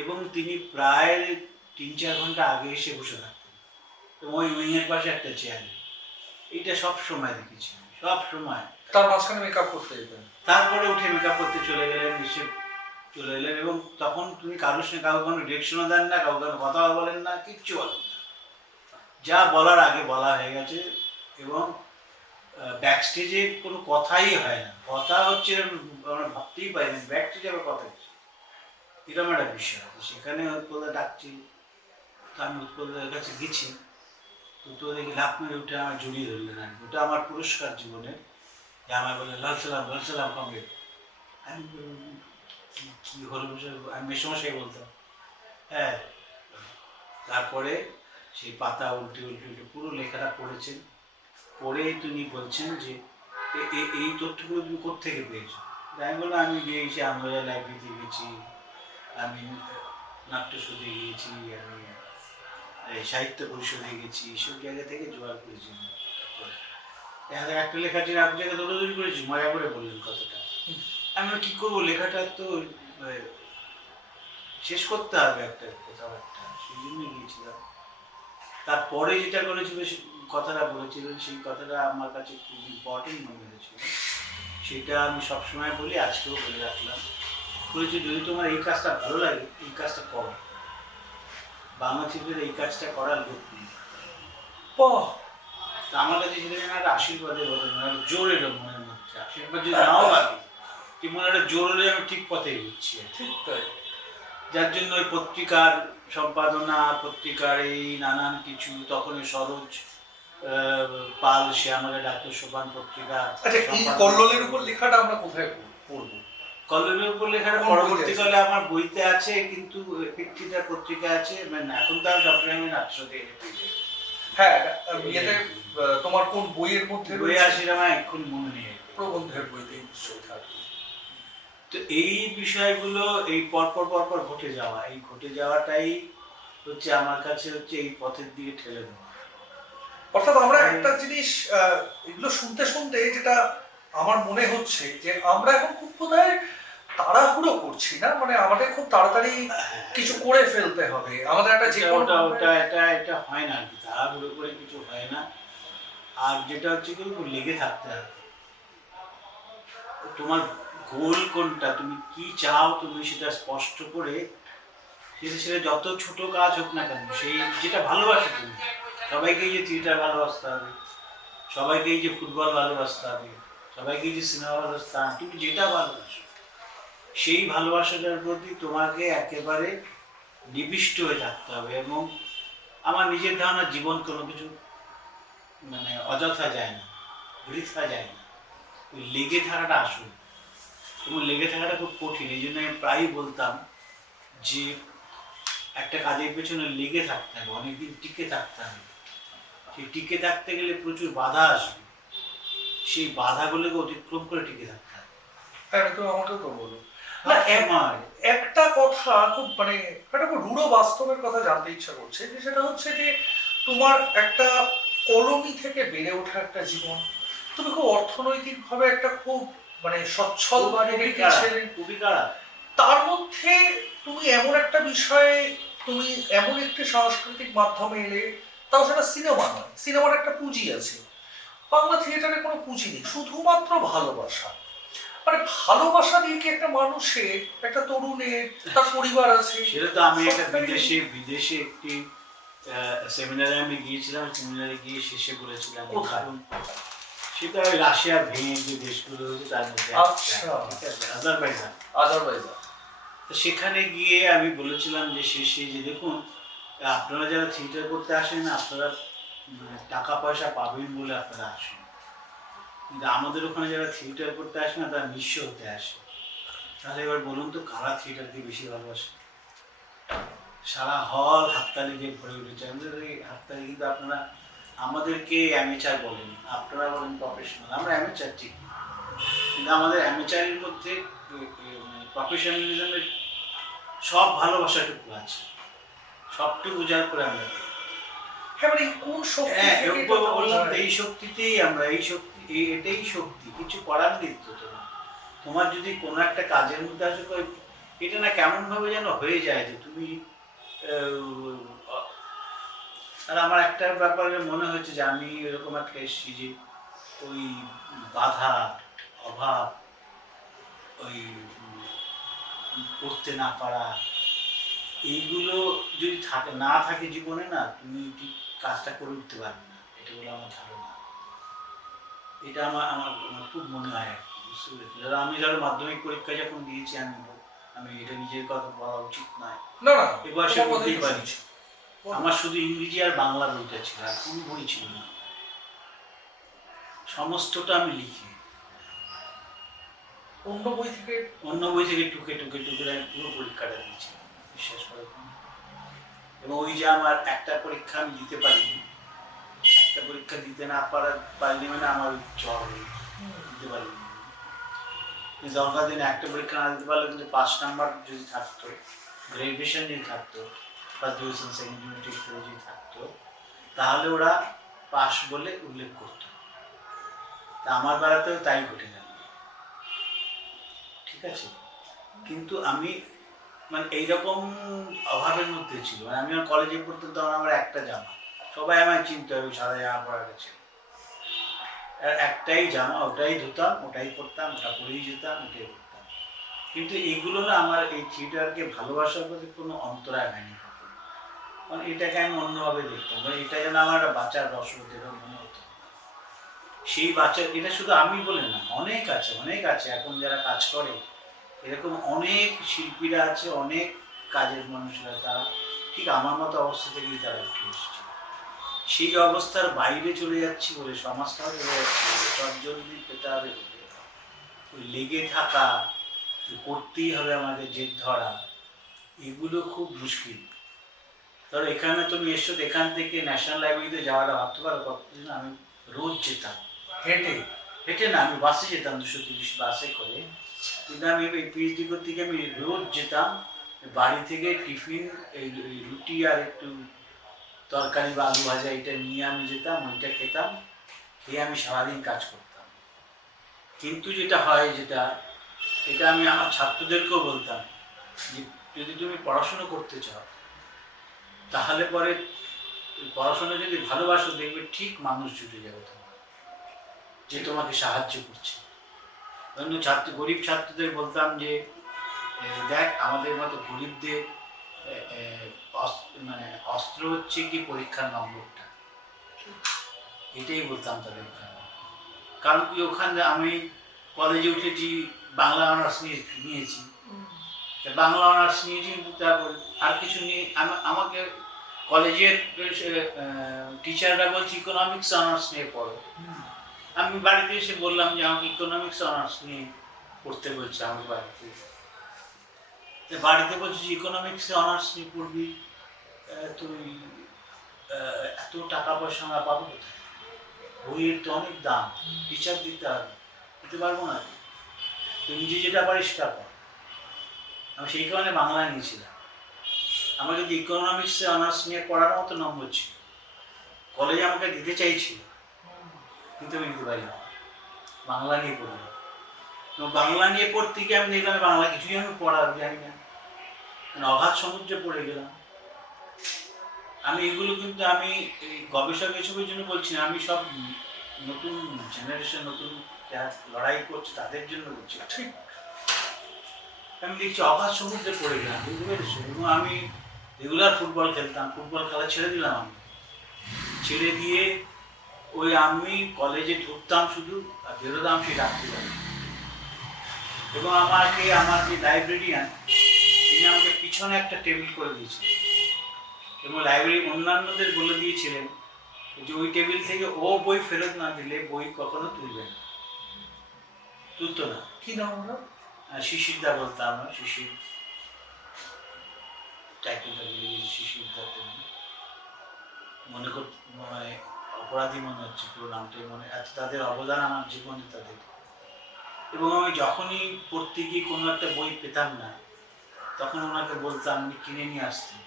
এবং তিনি প্রায় 3-4 ঘন্টা আগে এসে বসে থাকতেন এবং ওই উইংয়ের পাশে একটা চেয়ারে। এইটা সব সময় দেখেছি, সব সময়। তার মাঝখানে মেকআপ করতে যেতেন, তারপরে উঠে মেকআপ করতে চলে গেলেন, এসে চলে এলেন, এবং তখন তুমি কারোর সঙ্গে কাউকে কোনো ডিরেকশনও দেন না, কাউকে কোনো কথাও বলেন না, কিচ্ছু বলেন না, যা বলার আগে বলা হয়ে গেছে। এবং ব্যাক স্টেজে কোনো কথাই হয় না, কথা হচ্ছে আমরা ভাবতেই পারি না ব্যাক স্টেজে আবার কথা হচ্ছে, এরকম একটা বিষয় আছে। সেখানে উৎপলদা ডাকছি, তো আমি উৎপলদার কাছে গেছি, তো দেখি লাফ মেরে উঠে আমার জড়িয়ে ধরলেন আর কি। ওটা আমার পুরস্কার জীবনে, যে আমার বলে লাল সালাম কমরে। আমি কি হলো বিষয়, আমি মেসমশাই বলতাম, হ্যাঁ। তারপরে সেই পাতা উল্টে পুরো লেখাটা পড়েছেন, পড়েই তিনি বলছেন যে এই তথ্যগুলো তুমি কোত্থেকে পেয়েছো। আমি বললাম আমি গিয়েছি আমবাজার লাইব্রেরিতে গেছি, আমি নাট্যসূচে গিয়েছি, আমি সাহিত্য পরিষদে গেছি, এইসব জায়গা থেকে জোগাড় করেছি। একটা লেখা ছিল, এক জায়গায় দৌড়াদৌড়ি করেছি, মজা করে বললেন কথাটা। আমি কি করবো, লেখাটা তো শেষ করতে হবে একটা কোথাও একটা, সেই জন্যই গিয়েছিলাম। তারপরে যেটা করেছিল, কথাটা বলেছিলেন, সেই কথাটা আমার কাছে খুব ইম্পর্টেন্ট মনে হয়েছিল। সেটা আমি সবসময় বলি, আজকেও বলে রাখলাম। বলেছি যদি তোমার এই কাজটা ভালো লাগে, এই কাজটা করো, বাংলা চিত্রের এই কাজটা করার লোক নেই। তা আমার কাছে সেটা যেন একটা আশীর্বাদের বদল, একটা জোর এলো মনের মধ্যে। আশীর্বাদ যদি নাও লাগে কি মনে একটা জোর হলে আমি ঠিক পথে এগোচ্ছি। ঠিক তাই। যার জন্য ওই পত্রিকার সম্পাদনা, পত্রিকার এই নানান কিছু, তখন ওই সরোজ পাল, সে আমাকে ডাক্তার সোপান পত্রিকা। আচ্ছা, এই কল্লোলের উপর লেখাটা আমরা কোথায় পড়বো? কল্লোলের উপর লেখাটা পরবর্তীকালে আমার বইতে আছে, কিন্তু পিকটিটা পত্রিকা আছে, মানে এখন তো আমি সবসময় আমি নাট্যশতে হ্যাঁ, ইয়েতে তোমার কোন বইয়ের মধ্যে বই আসে আমার এখন মনে নেই। প্রবন্ধের বইতে নিশ্চয়ই থাকবে। তো এই বিষয়গুলো এই পরপর ঘটে যাওয়া, এই ঘটে যাওয়াটাই হচ্ছে আমার কাছে হচ্ছে এই পথের দিকে ঠেলে দেওয়া। অর্থাৎ আমরা একটা জিনিস এগুলো শুনতে শুনতে যেটা আমার মনে হচ্ছে যে আমরা এখন খুব বোধহয় তাড়াহুড়ো করছি না, মানে আমাদের খুব তাড়াতাড়ি কিছু করে ফেলতে হবে, আমাদের একটা এটা হয় না আর কি, তাড়াহুড়ো করে কিছু হয় না। আর যেটা হচ্ছে কি লেগে থাকতে হবে, তোমার গোল কোনটা, তুমি কি চাও, তুমি সেটা স্পষ্ট করে সেটা যত ছোট কাজ হোক না কেন, সেই যেটা ভালোবাসো তুমি। সবাইকেই যে থিয়েটার ভালোবাসতে হবে, সবাইকেই যে ফুটবল ভালোবাসতে হবে, সবাইকেই যে সিনেমা ভালোবাসতে হবে, তুমি যেটা ভালোবাসো সেই ভালোবাসাটার প্রতি তোমাকে একেবারে নিবিষ্ট হয়ে থাকতে হবে। এবং আমার নিজের ধারণা জীবন কোনো কিছু মানে অযথা যায় না, বৃথা যায় না, ওই লেগে থাকাটা আসল। এবং লেগে থাকাটা খুব কঠিন, এই জন্য আমি প্রায়ই বলতাম যে একটা কাজের পেছনে লেগে থাকতে হবে, অনেকদিন টিকে থাকতে হবে। সেই টিকে থাকতে গেলে প্রচুর বাধা আসবে, সেই বাধাগুলোকে অতিক্রম করে টিকে থাকতে হবে। হ্যাঁ, তো আমাকেও তো বলো না। একটা কথা খুব মানে একটা খুব রূঢ় বাস্তবের কথা জানতে ইচ্ছা করছে, যে সেটা হচ্ছে যে তোমার একটা কলোনি থেকে বেড়ে ওঠা একটা জীবন, তুমি খুব অর্থনৈতিকভাবে একটা খুব মানে সচ্ছল ছেলে, তার মধ্যে তুমি এমন একটা বিষয়ে, তুমি এমন একটি সাংস্কৃতিক মাধ্যমে এলে, তাও সেটা সিনেমা নয়, সিনেমার একটা পুঁজি আছে, বাংলা থিয়েটারে কোনো পুঁজি নেই, শুধুমাত্র ভালোবাসা। মানে ভালোবাসা দিয়ে কি একটা মানুষের, একটা তরুণের তার পরিবার আছে। সেটা তো আমি একটা বিদেশে একটি সেমিনারে আমি গিয়েছিলাম, সেমিনারে গিয়ে শেষে বলেছিলাম। কোথায়? সেটা ওই রাশিয়া ভেঙে যে দেশগুলো রয়েছে তার মধ্যে, আজারবাইজান। তো সেখানে গিয়ে আমি বলেছিলাম যে শেষে যে দেখুন, আপনারা যারা থিয়েটার করতে আসেন আপনারা টাকা পয়সা পাবেন বলে আপনারা আসেন, কিন্তু আমাদের ওখানে যারা থিয়েটার করতে আসে না তারা নিঃস্ব হতে আসে। তাহলে এবার বলুন তো, কারা থিয়েটারকে বেশি ভালোবাসে? সারা হল হাততালি দিয়ে ভরে উঠেছে। আমাদের এই হাততালি কিন্তু আপনারা আমাদেরকে অ্যামেচার বলেন, আপনারা বলেন প্রফেশনাল। আমরা অ্যামেচার ঠিক, কিন্তু আমাদের অ্যামেচারের মধ্যে প্রফেশনালিজমের সব ভালোবাসাটুকু আছে, সবটুকু উজাড় করে আমরা। হ্যাঁ, মানে কোন শক্তি? বললাম এই শক্তিতেই আমরা, এই শক্তি, এটাই শক্তি, কিছু করার নেই তো। তোমার যদি কোনো একটা কাজের মধ্যে আসে, এটা না কেমন ভাবে যেন হয়ে যায় যে তুমি, আর আমার একটা ব্যাপারে মনে হয়েছে যে আমি এরকম একটা এসেছি যে ওই বাধা, অভাব, ওই করতে না পারা, এইগুলো যদি না থাকে জীবনে, না তুমি ঠিক কাজটা করে উঠতে পারবে না। এটা বলে আমার ধারণা, এটা আমার খুব মনে হয় আর কি, বুঝতে পেরেছি। আমি ধরো মাধ্যমিক পরীক্ষা যখন দিয়েছি, আমি এটা নিজের কথা বলা উচিত নয়, না না, এ বয়সে বলতেই পারি, আমার শুধু ইংরেজি আর বাংলা বইটা ছিল, আর কোনো বই ছিল না। সমস্তটা আমি লিখি অন্য বই থেকে টুকে আমি পুরো পরীক্ষাটা দিয়েছি, বিশ্বাস করে। এবং ওই যে আমার একটা পরীক্ষা আমি দিতে পারিনি, একটা পরীক্ষা দিতে না পারলে মানে আমার জ্বর দিতে পারিনি। দরকার দিন একটা পরীক্ষা না দিতে পারলে কিন্তু 5 নাম্বার যদি থাকতো, গ্রেডুয়েশন যদি থাকতো, ফার্স্ট ডিভিশন, সেকেন্ড ডিভিশন যদি থাকতো, তাহলে ওরা পাস বলে উল্লেখ করতো। তা আমার বেলাতেও তাই ঘটে গেল, ঠিক আছে। কিন্তু আমি মানে এইরকম অভাবের মধ্যে ছিল, মানে আমি আমার কলেজে পড়তে তখন আমার একটা জামা, সবাই আমায় চিনতে হবে, সাদা জামা পরা গেছে, একটাই জামা, ওটাই ধুতাম, ওটাই পরতাম, ওটা পরেই যেতাম, ওটাই করতাম। কিন্তু এইগুলো না আমার এই থিয়েটারকে ভালোবাসার প্রতি কোনো অন্তরায় হয়নি, কারণ এটাকে আমি অন্যভাবে দেখতাম, মানে এটা যেন আমার একটা বাচ্চার রসদ এরকম মনে হতো। সেই বাচ্চা, এটা শুধু আমি বলে না, অনেক আছে, অনেক আছে এখন যারা কাজ করে, এরকম অনেক শিল্পীরা আছে, অনেক কাজের মানুষরা, তারা ঠিক আমার মতো অবস্থা থেকেই তারা উঠে এসেছে। সেই অবস্থার বাইরে চলে যাচ্ছি বলে, সমাজটাও চলে যাচ্ছে বলে, চটজলদি পেতে হবে বলে, ওই লেগে থাকা, করতেই হবে আমাদের জেদ ধরা, এগুলো খুব মুশকিল। ধরো এখানে তুমি এসছো, এখান থেকে ন্যাশনাল লাইব্রেরিতে যাওয়াটা ভাবতে পারো কতদিন আমি রোজ যেতাম, হেঁটে হেঁটে না, আমি বাসে যেতাম, 230 বাসে করে। কিন্তু আমি এই পিএইচডি করতে গিয়ে আমি রোজ যেতাম, বাড়ি থেকে টিফিন এই রুটি আর একটু তরকারি বা আলু ভাজা এটা নিয়ে আমি যেতাম, ওইটা খেতাম, খেয়ে আমি সারাদিন কাজ করতাম। কিন্তু যেটা হয়, এটা আমি আমার ছাত্রদেরকেও বলতাম যে যদি তুমি পড়াশুনো করতে চাও, তাহলে পরে পড়াশোনা যদি ভালোবাসো, দেখবে ঠিক মানুষ জুটে যাবে তোমার, যে তোমাকে সাহায্য করছে। অন্য গরিব ছাত্রদের বলতাম যে দেখ, আমাদের মতো গরিবদের মানে অস্ত্র হচ্ছে কি পরীক্ষার নম্বরটা, এটাই বলতাম তাদের। কারণ কি, ওখানে আমি কলেজে উঠেছি, বাংলা অনার্স নিয়েছি, বাংলা অনার্স নিয়েছি, কিন্তু তারপর আর কিছু নিয়ে আমাকে কলেজের টিচাররা বলছে ইকোনমিক্স অনার্স নিয়ে পড়ো। আমি বাড়িতে এসে বললাম যে আমাকে ইকোনমিক্স অনার্স নিয়ে পড়তে বলছে আমার বাড়িতে। বাড়িতে বলছি যে ইকোনমিক্সে অনার্স নিয়ে পড়বি, তুই এত টাকা পয়সা আমরা পাবো কোথায়, বইয়ের তো অনেক দাম, টিচার দিতে পারবো না, তুই নিজে যেটা পারিস সেটা কর। আমি সেই কারণে বাংলা নিয়েছিলাম। আমার কিন্তু ইকোনমিক্সে অনার্স নিয়ে পড়ার মতো নম্বর ছিল, কলেজে আমাকে দিতে চাইছিল, কিন্তু আমি দিতে পারি না, বাংলা নিয়ে পড়লাম। বাংলা নিয়ে পড়তে গিয়ে আমি দেখলাম বাংলা কিছুই আমি পড়ার জানি না, অগাধ সমুদ্রে পড়ে গেলাম আমি। এগুলো কিন্তু আমি এই গবেষক হিসেবের জন্য বলছি না, আমি সব নতুন জেনারেশন, নতুন যারা লড়াই করছে তাদের জন্য বলছি। ঠিক, আমি দেখছি অগাধ সমুদ্রে পড়ে গেলাম, বুঝতে পেরেছি। এবং আমি রেগুলার ফুটবল খেলতাম, ফুটবল খেলা ছেড়ে দিলাম আমি, ছেড়ে দিয়ে ওই আমি কলেজে ঢুকতাম শুধু, আর বেরোতাম সেই রাত্রিবেলা। এবং আমার যে লাইব্রেরিয়ান, তিনি আমাকে পিছনে একটা টেবিল করে দিয়েছিলেন, এবং লাইব্রেরি অন্যান্যদের বলে দিয়েছিলেন যে ওই টেবিল থেকে ও বই ফেরত না দিলে বই কখনো তুলবে না, তুলতো না। কি নাম ওরা? শিশিরদা বলতাম আমরা, শিশির টাইটেলটা বলে শিশিরদা। মনে কর মানে অপরাধী মনে হচ্ছে পুরো নামটাই, মনে এত তাদের অবদান আমার জীবনে তাদের। এবং আমি যখনই পড়তে গিয়ে কোনো একটা বই পেতাম না, তখন ওনাকে বলতাম উনি কিনে নিয়ে আসতেন,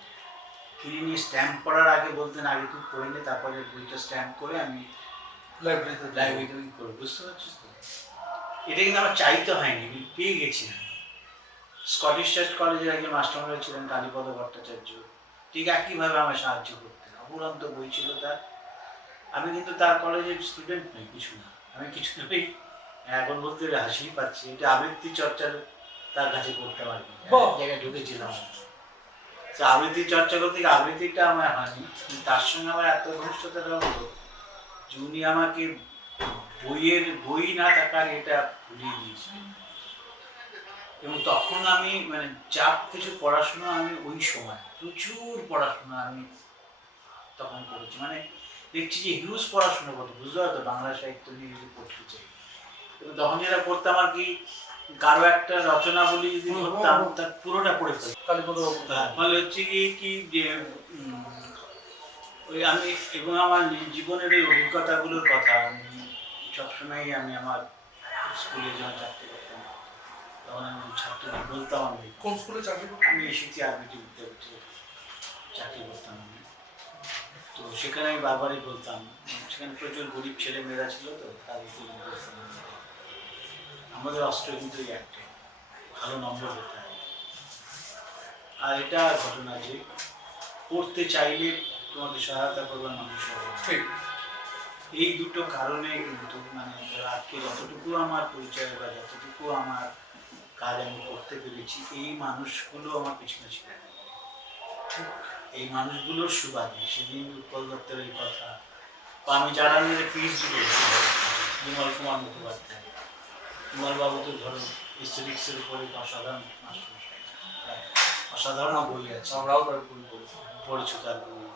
কিনে নিয়ে স্ট্যাম্প করার আগে বলতেন আগে তুই পড়ে নে, তারপরে বইটা স্ট্যাম্প করে আমি লাইব্রেরিতে করবো। বুঝতে পারছিস তো? এটা কিন্তু আমার চাইতে হয়নি, আমি পেয়ে গেছিলাম। স্কটিশ চার্চ কলেজের একজন মাস্টারমশাই ছিলেন কালীপদ ভট্টাচার্য, ঠিক একইভাবে আমার সাহায্য করতেন, অপুরন্ত বই ছিল তার। আমি কিন্তু তার কলেজের স্টুডেন্ট নই, কিছু না, আমি কিছু নই। এখন বলতে হাসিই পাচ্ছি, এটা আবৃত্তি চর্চার তার কাছে করতে পারবি, জায়গায় ঢুকেছিলাম। তো আবৃত্তি চর্চা করতে গিয়ে আবৃত্তিটা আমার হয়নি, তার সঙ্গে আমার এত ঘনিষ্ঠতাটা হলো যে উনি আমাকে বই না থাকার এটা ভুলিয়ে দিয়েছে। এবং তখন আমি মানে চাপ কিছু পড়াশোনা, আমি ওই সময় প্রচুর পড়াশোনা আমি তখন করেছি, মানে দেখছি যে হিউজ পড়াশোনা করতে, বুঝতে পারতো বাংলা সাহিত্য নিয়ে যদি পড়তে চাই। এবং তখন যেটা করতাম আর কি, কারো একটা রচনা বলি যদি করতাম, তার পুরোটা পড়ে ফেলতাম। ফলে হচ্ছে কি যে ওই আমি, এবং আমার জীবনের এই অভিজ্ঞতাগুলোর কথা আমি সবসময়ই আমি আমার স্কুলে যখন চাকরি করতাম, তখন আমি ছাত্রদের বলতাম। আমি কোন স্কুলে চাকরি করতাম? আমি এসেছি আরবিটি বিদ্যাপীঠে চাকরি করতাম আমি। তো সেখানে আমি বারবারই বলতাম, সেখানে প্রচুর গরিব ছেলে মেয়েরা ছিল, তো তাদেরকে বলতাম আমাদের অস্ত্র কিন্তু একটাই, ভালো নম্বর পেতে হবে। আর এটা ঘটনা যে পড়তে চাইলে তোমাদের সহায়তা করবার মানুষ হবে। ঠিক, এই দুটো কারণে কিন্তু মানে আজকে যতটুকু আমার পরিচয় বা যতটুকু আমার কাজ আমি করতে পেরেছি, এই মানুষগুলো আমার পিছনে ছিলেন। এই মানুষগুলোর সুবাদে সেদিন উৎপল দত্তের এই কথা, বা আমি যারা পিএইচডি করেছি বিমল কুমার মুখোপাধ্যায়। বিমলবাবু তো ধরো এস্থেটিক্সের উপরে অসাধারণ মাস্টারমশাই। অসাধারণ বই আছে, আমরাও তার বই পড়েছি, পড়েছো তার বই।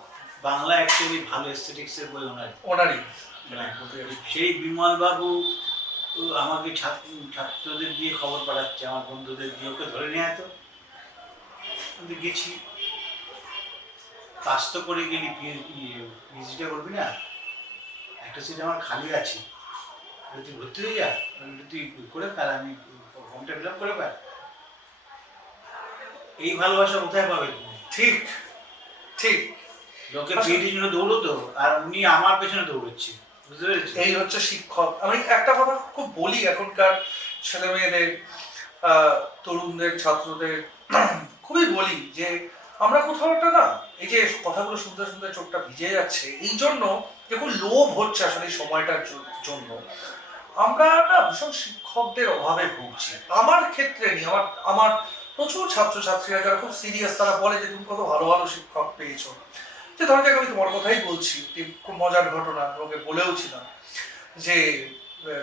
বাংলা অ্যাকচুয়ালি ভালো এস্থেটিক্সের বই ওনারই। সেই বিমলবাবু আমাকে ছাত্রদের দিয়ে খবর পাঠাচ্ছে, আমার বন্ধুদের দিয়ে, ওকে ধরে নিয়ে তো আমি গেছি। কাজ তো করে গেলি, পিএইচডিটা করবি না, একটা সিট আমার খালি আছে, তুই ভর্তি হয়ে যা, তুই করে ফেল, আমি ফর্মটা ফিল আপ করে ফেল। এই ভালোবাসা কোথায় পাবে? ঠিক ঠিক। লোকে পিএইচডির জন্য দৌড়তো আর উনি আমার পেছনে দৌড়চ্ছে, বুঝতে পেরেছি? এই হচ্ছে শিক্ষক। আমি একটা কথা খুব বলি এখনকার ছেলে মেয়েদের, তরুণদের, ছাত্রদের খুবই বলি যে আমরা কোথাও একটা না, এই যে কথাগুলো শুনতে শুনতে চোখটা ভিজে যাচ্ছে, এই জন্য দেখুন লোভ হচ্ছে আসলে এই সময়টার জন্য আমরা না ভীষণ শিক্ষকদের অভাবে ভুগছি। আমার ক্ষেত্রে নিয়ে আমার প্রচুর ছাত্রছাত্রীরা যারা খুব সিরিয়াস, তারা বলে যে তুমি কত ভালো ভালো শিক্ষক পেয়েছো। যে ধরো যাক, আমি তোমার কথাই বলছি, খুব মজার ঘটনা, তোমাকে বলেওছিলাম যে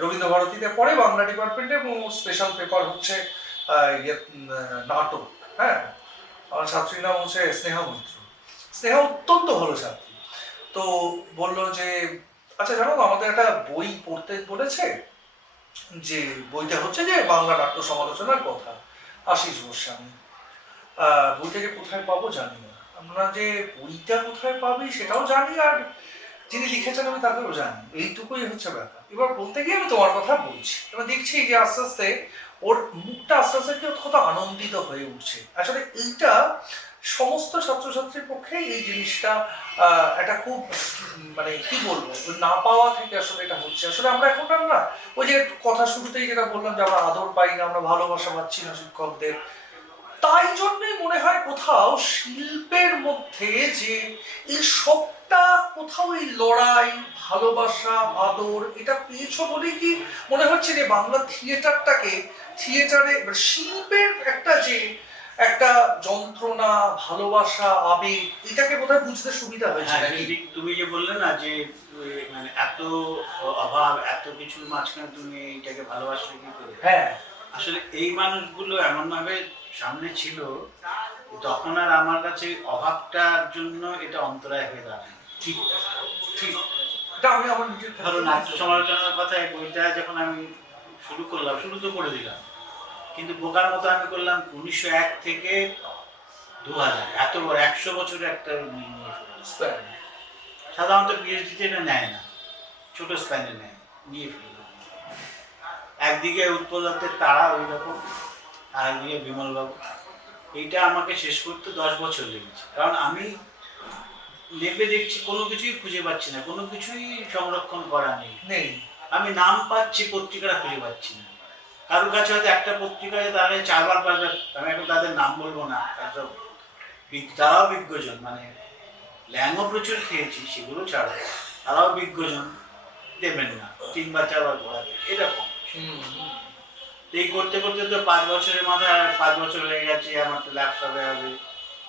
রবীন্দ্র ভারতীতে পড়ে বাংলা ডিপার্টমেন্টে, এবং স্পেশাল পেপার হচ্ছে নাটক। হ্যাঁ, আমার ছাত্রীর নাম হচ্ছে স্নেহা মৈত্র। স্নেহা অত্যন্ত ভালো ছাত্রী। তো বললো যে আচ্ছা জানো তো, আমাদের একটা বই পড়তে বলেছে, যে বইটা হচ্ছে যে বাংলা নাট্য সমালোচনার কথা, আশিস গোস্বামী। বইটা যে কোথায় পাবো জানি না, আমরা যে বইটা কোথায় পাবি সেটাও জানি, আর যিনি লিখেছেন আমি তাকেও জানি, এইটুকুই হচ্ছে ব্যাপার। এবার বলতে গিয়ে আমি তোমার কথা বলছি, এবার দেখছি যে আস্তে আস্তে ওর মুখটা আস্তে আস্তে কত আনন্দিত হয়ে উঠছে। আসলে এইটা সমস্ত ছাত্রছাত্রীর পক্ষে এই জিনিসটা একটা খুব মানে কি বলবো, না পাওয়া থেকে আসলে এটা হচ্ছে। আসলে আমরা এখন আর না, ওই যে কথা শুরুতেই যেটা বললাম যে আমরা আদর পাই না, আমরা ভালোবাসা পাচ্ছি না শিক্ষকদের, তাই জন্যই মনে হয় কোথাও শিল্পের মধ্যে যে এই সবটা, কোথাও এই লড়াই, ভালোবাসা, আদর এটা পেয়েছো বলে কি মনে হচ্ছে যে বাংলা থিয়েটারে শিল্পের একটা যে একটা যন্ত্রণা, ভালোবাসা, আবেগ, এটাকে বোধহয় বুঝতে সুবিধা হয়েছে নাকি? তুমি যে বললে না যে মানে এত অভাব, এত কিছুর মাঝখানে তুমি এটাকে ভালোবাসলে কি করে? হ্যাঁ, আসলে এই মানুষগুলো এমন ভাবে সামনে ছিল, তখন আর আমার কাছে অভাবটার জন্য এটা অন্তরায় হয়ে দাঁড়ায়। ঠিক ঠিক। এটা আমি আমার নিজের ধরো নাট্য সমালোচনার কথা, এই বইটা যখন আমি শুরু করলাম, শুরু তো করে দিলাম, কিন্তু বোকার মতো আমি করলাম 1901 থেকে 2000, এত বড় 100 বছরের একটা সাধারণত পিএইচডিতে এটা নেয় না, ছোট স্প্যানে নেয়, নিয়ে ফেলল। একদিকে উৎপল দত্তের তারা ওই রকম, আর একদিকে বিমলবাবু। এইটা আমাকে শেষ করতে 10 বছর লেগেছে, কারণ আমি লেপে দেখছি কোনো কিছুই খুঁজে পাচ্ছি না, কোনো কিছুই সংরক্ষণ করা নেই। আমি নাম পাচ্ছি, পত্রিকাটা খুঁজে পাচ্ছি না। কারোর কাছে হয়তো একটা পত্রিকা আছে, তারা 4-5বার, আমি এখন তাদের নাম বলবো না, তারাও বিজ্ঞজন, মানে ল্যাংও প্রচুর খেয়েছি, সেগুলো ছাড়ো, তারাও বিজ্ঞজন, দেবেন না, 3-4বার ঘোরাবে, এরকম। এই করতে করতে তো 5 বছরের মাথায় 5 বছর হয়ে গেছে, আমার তো ল্যাপস হবে।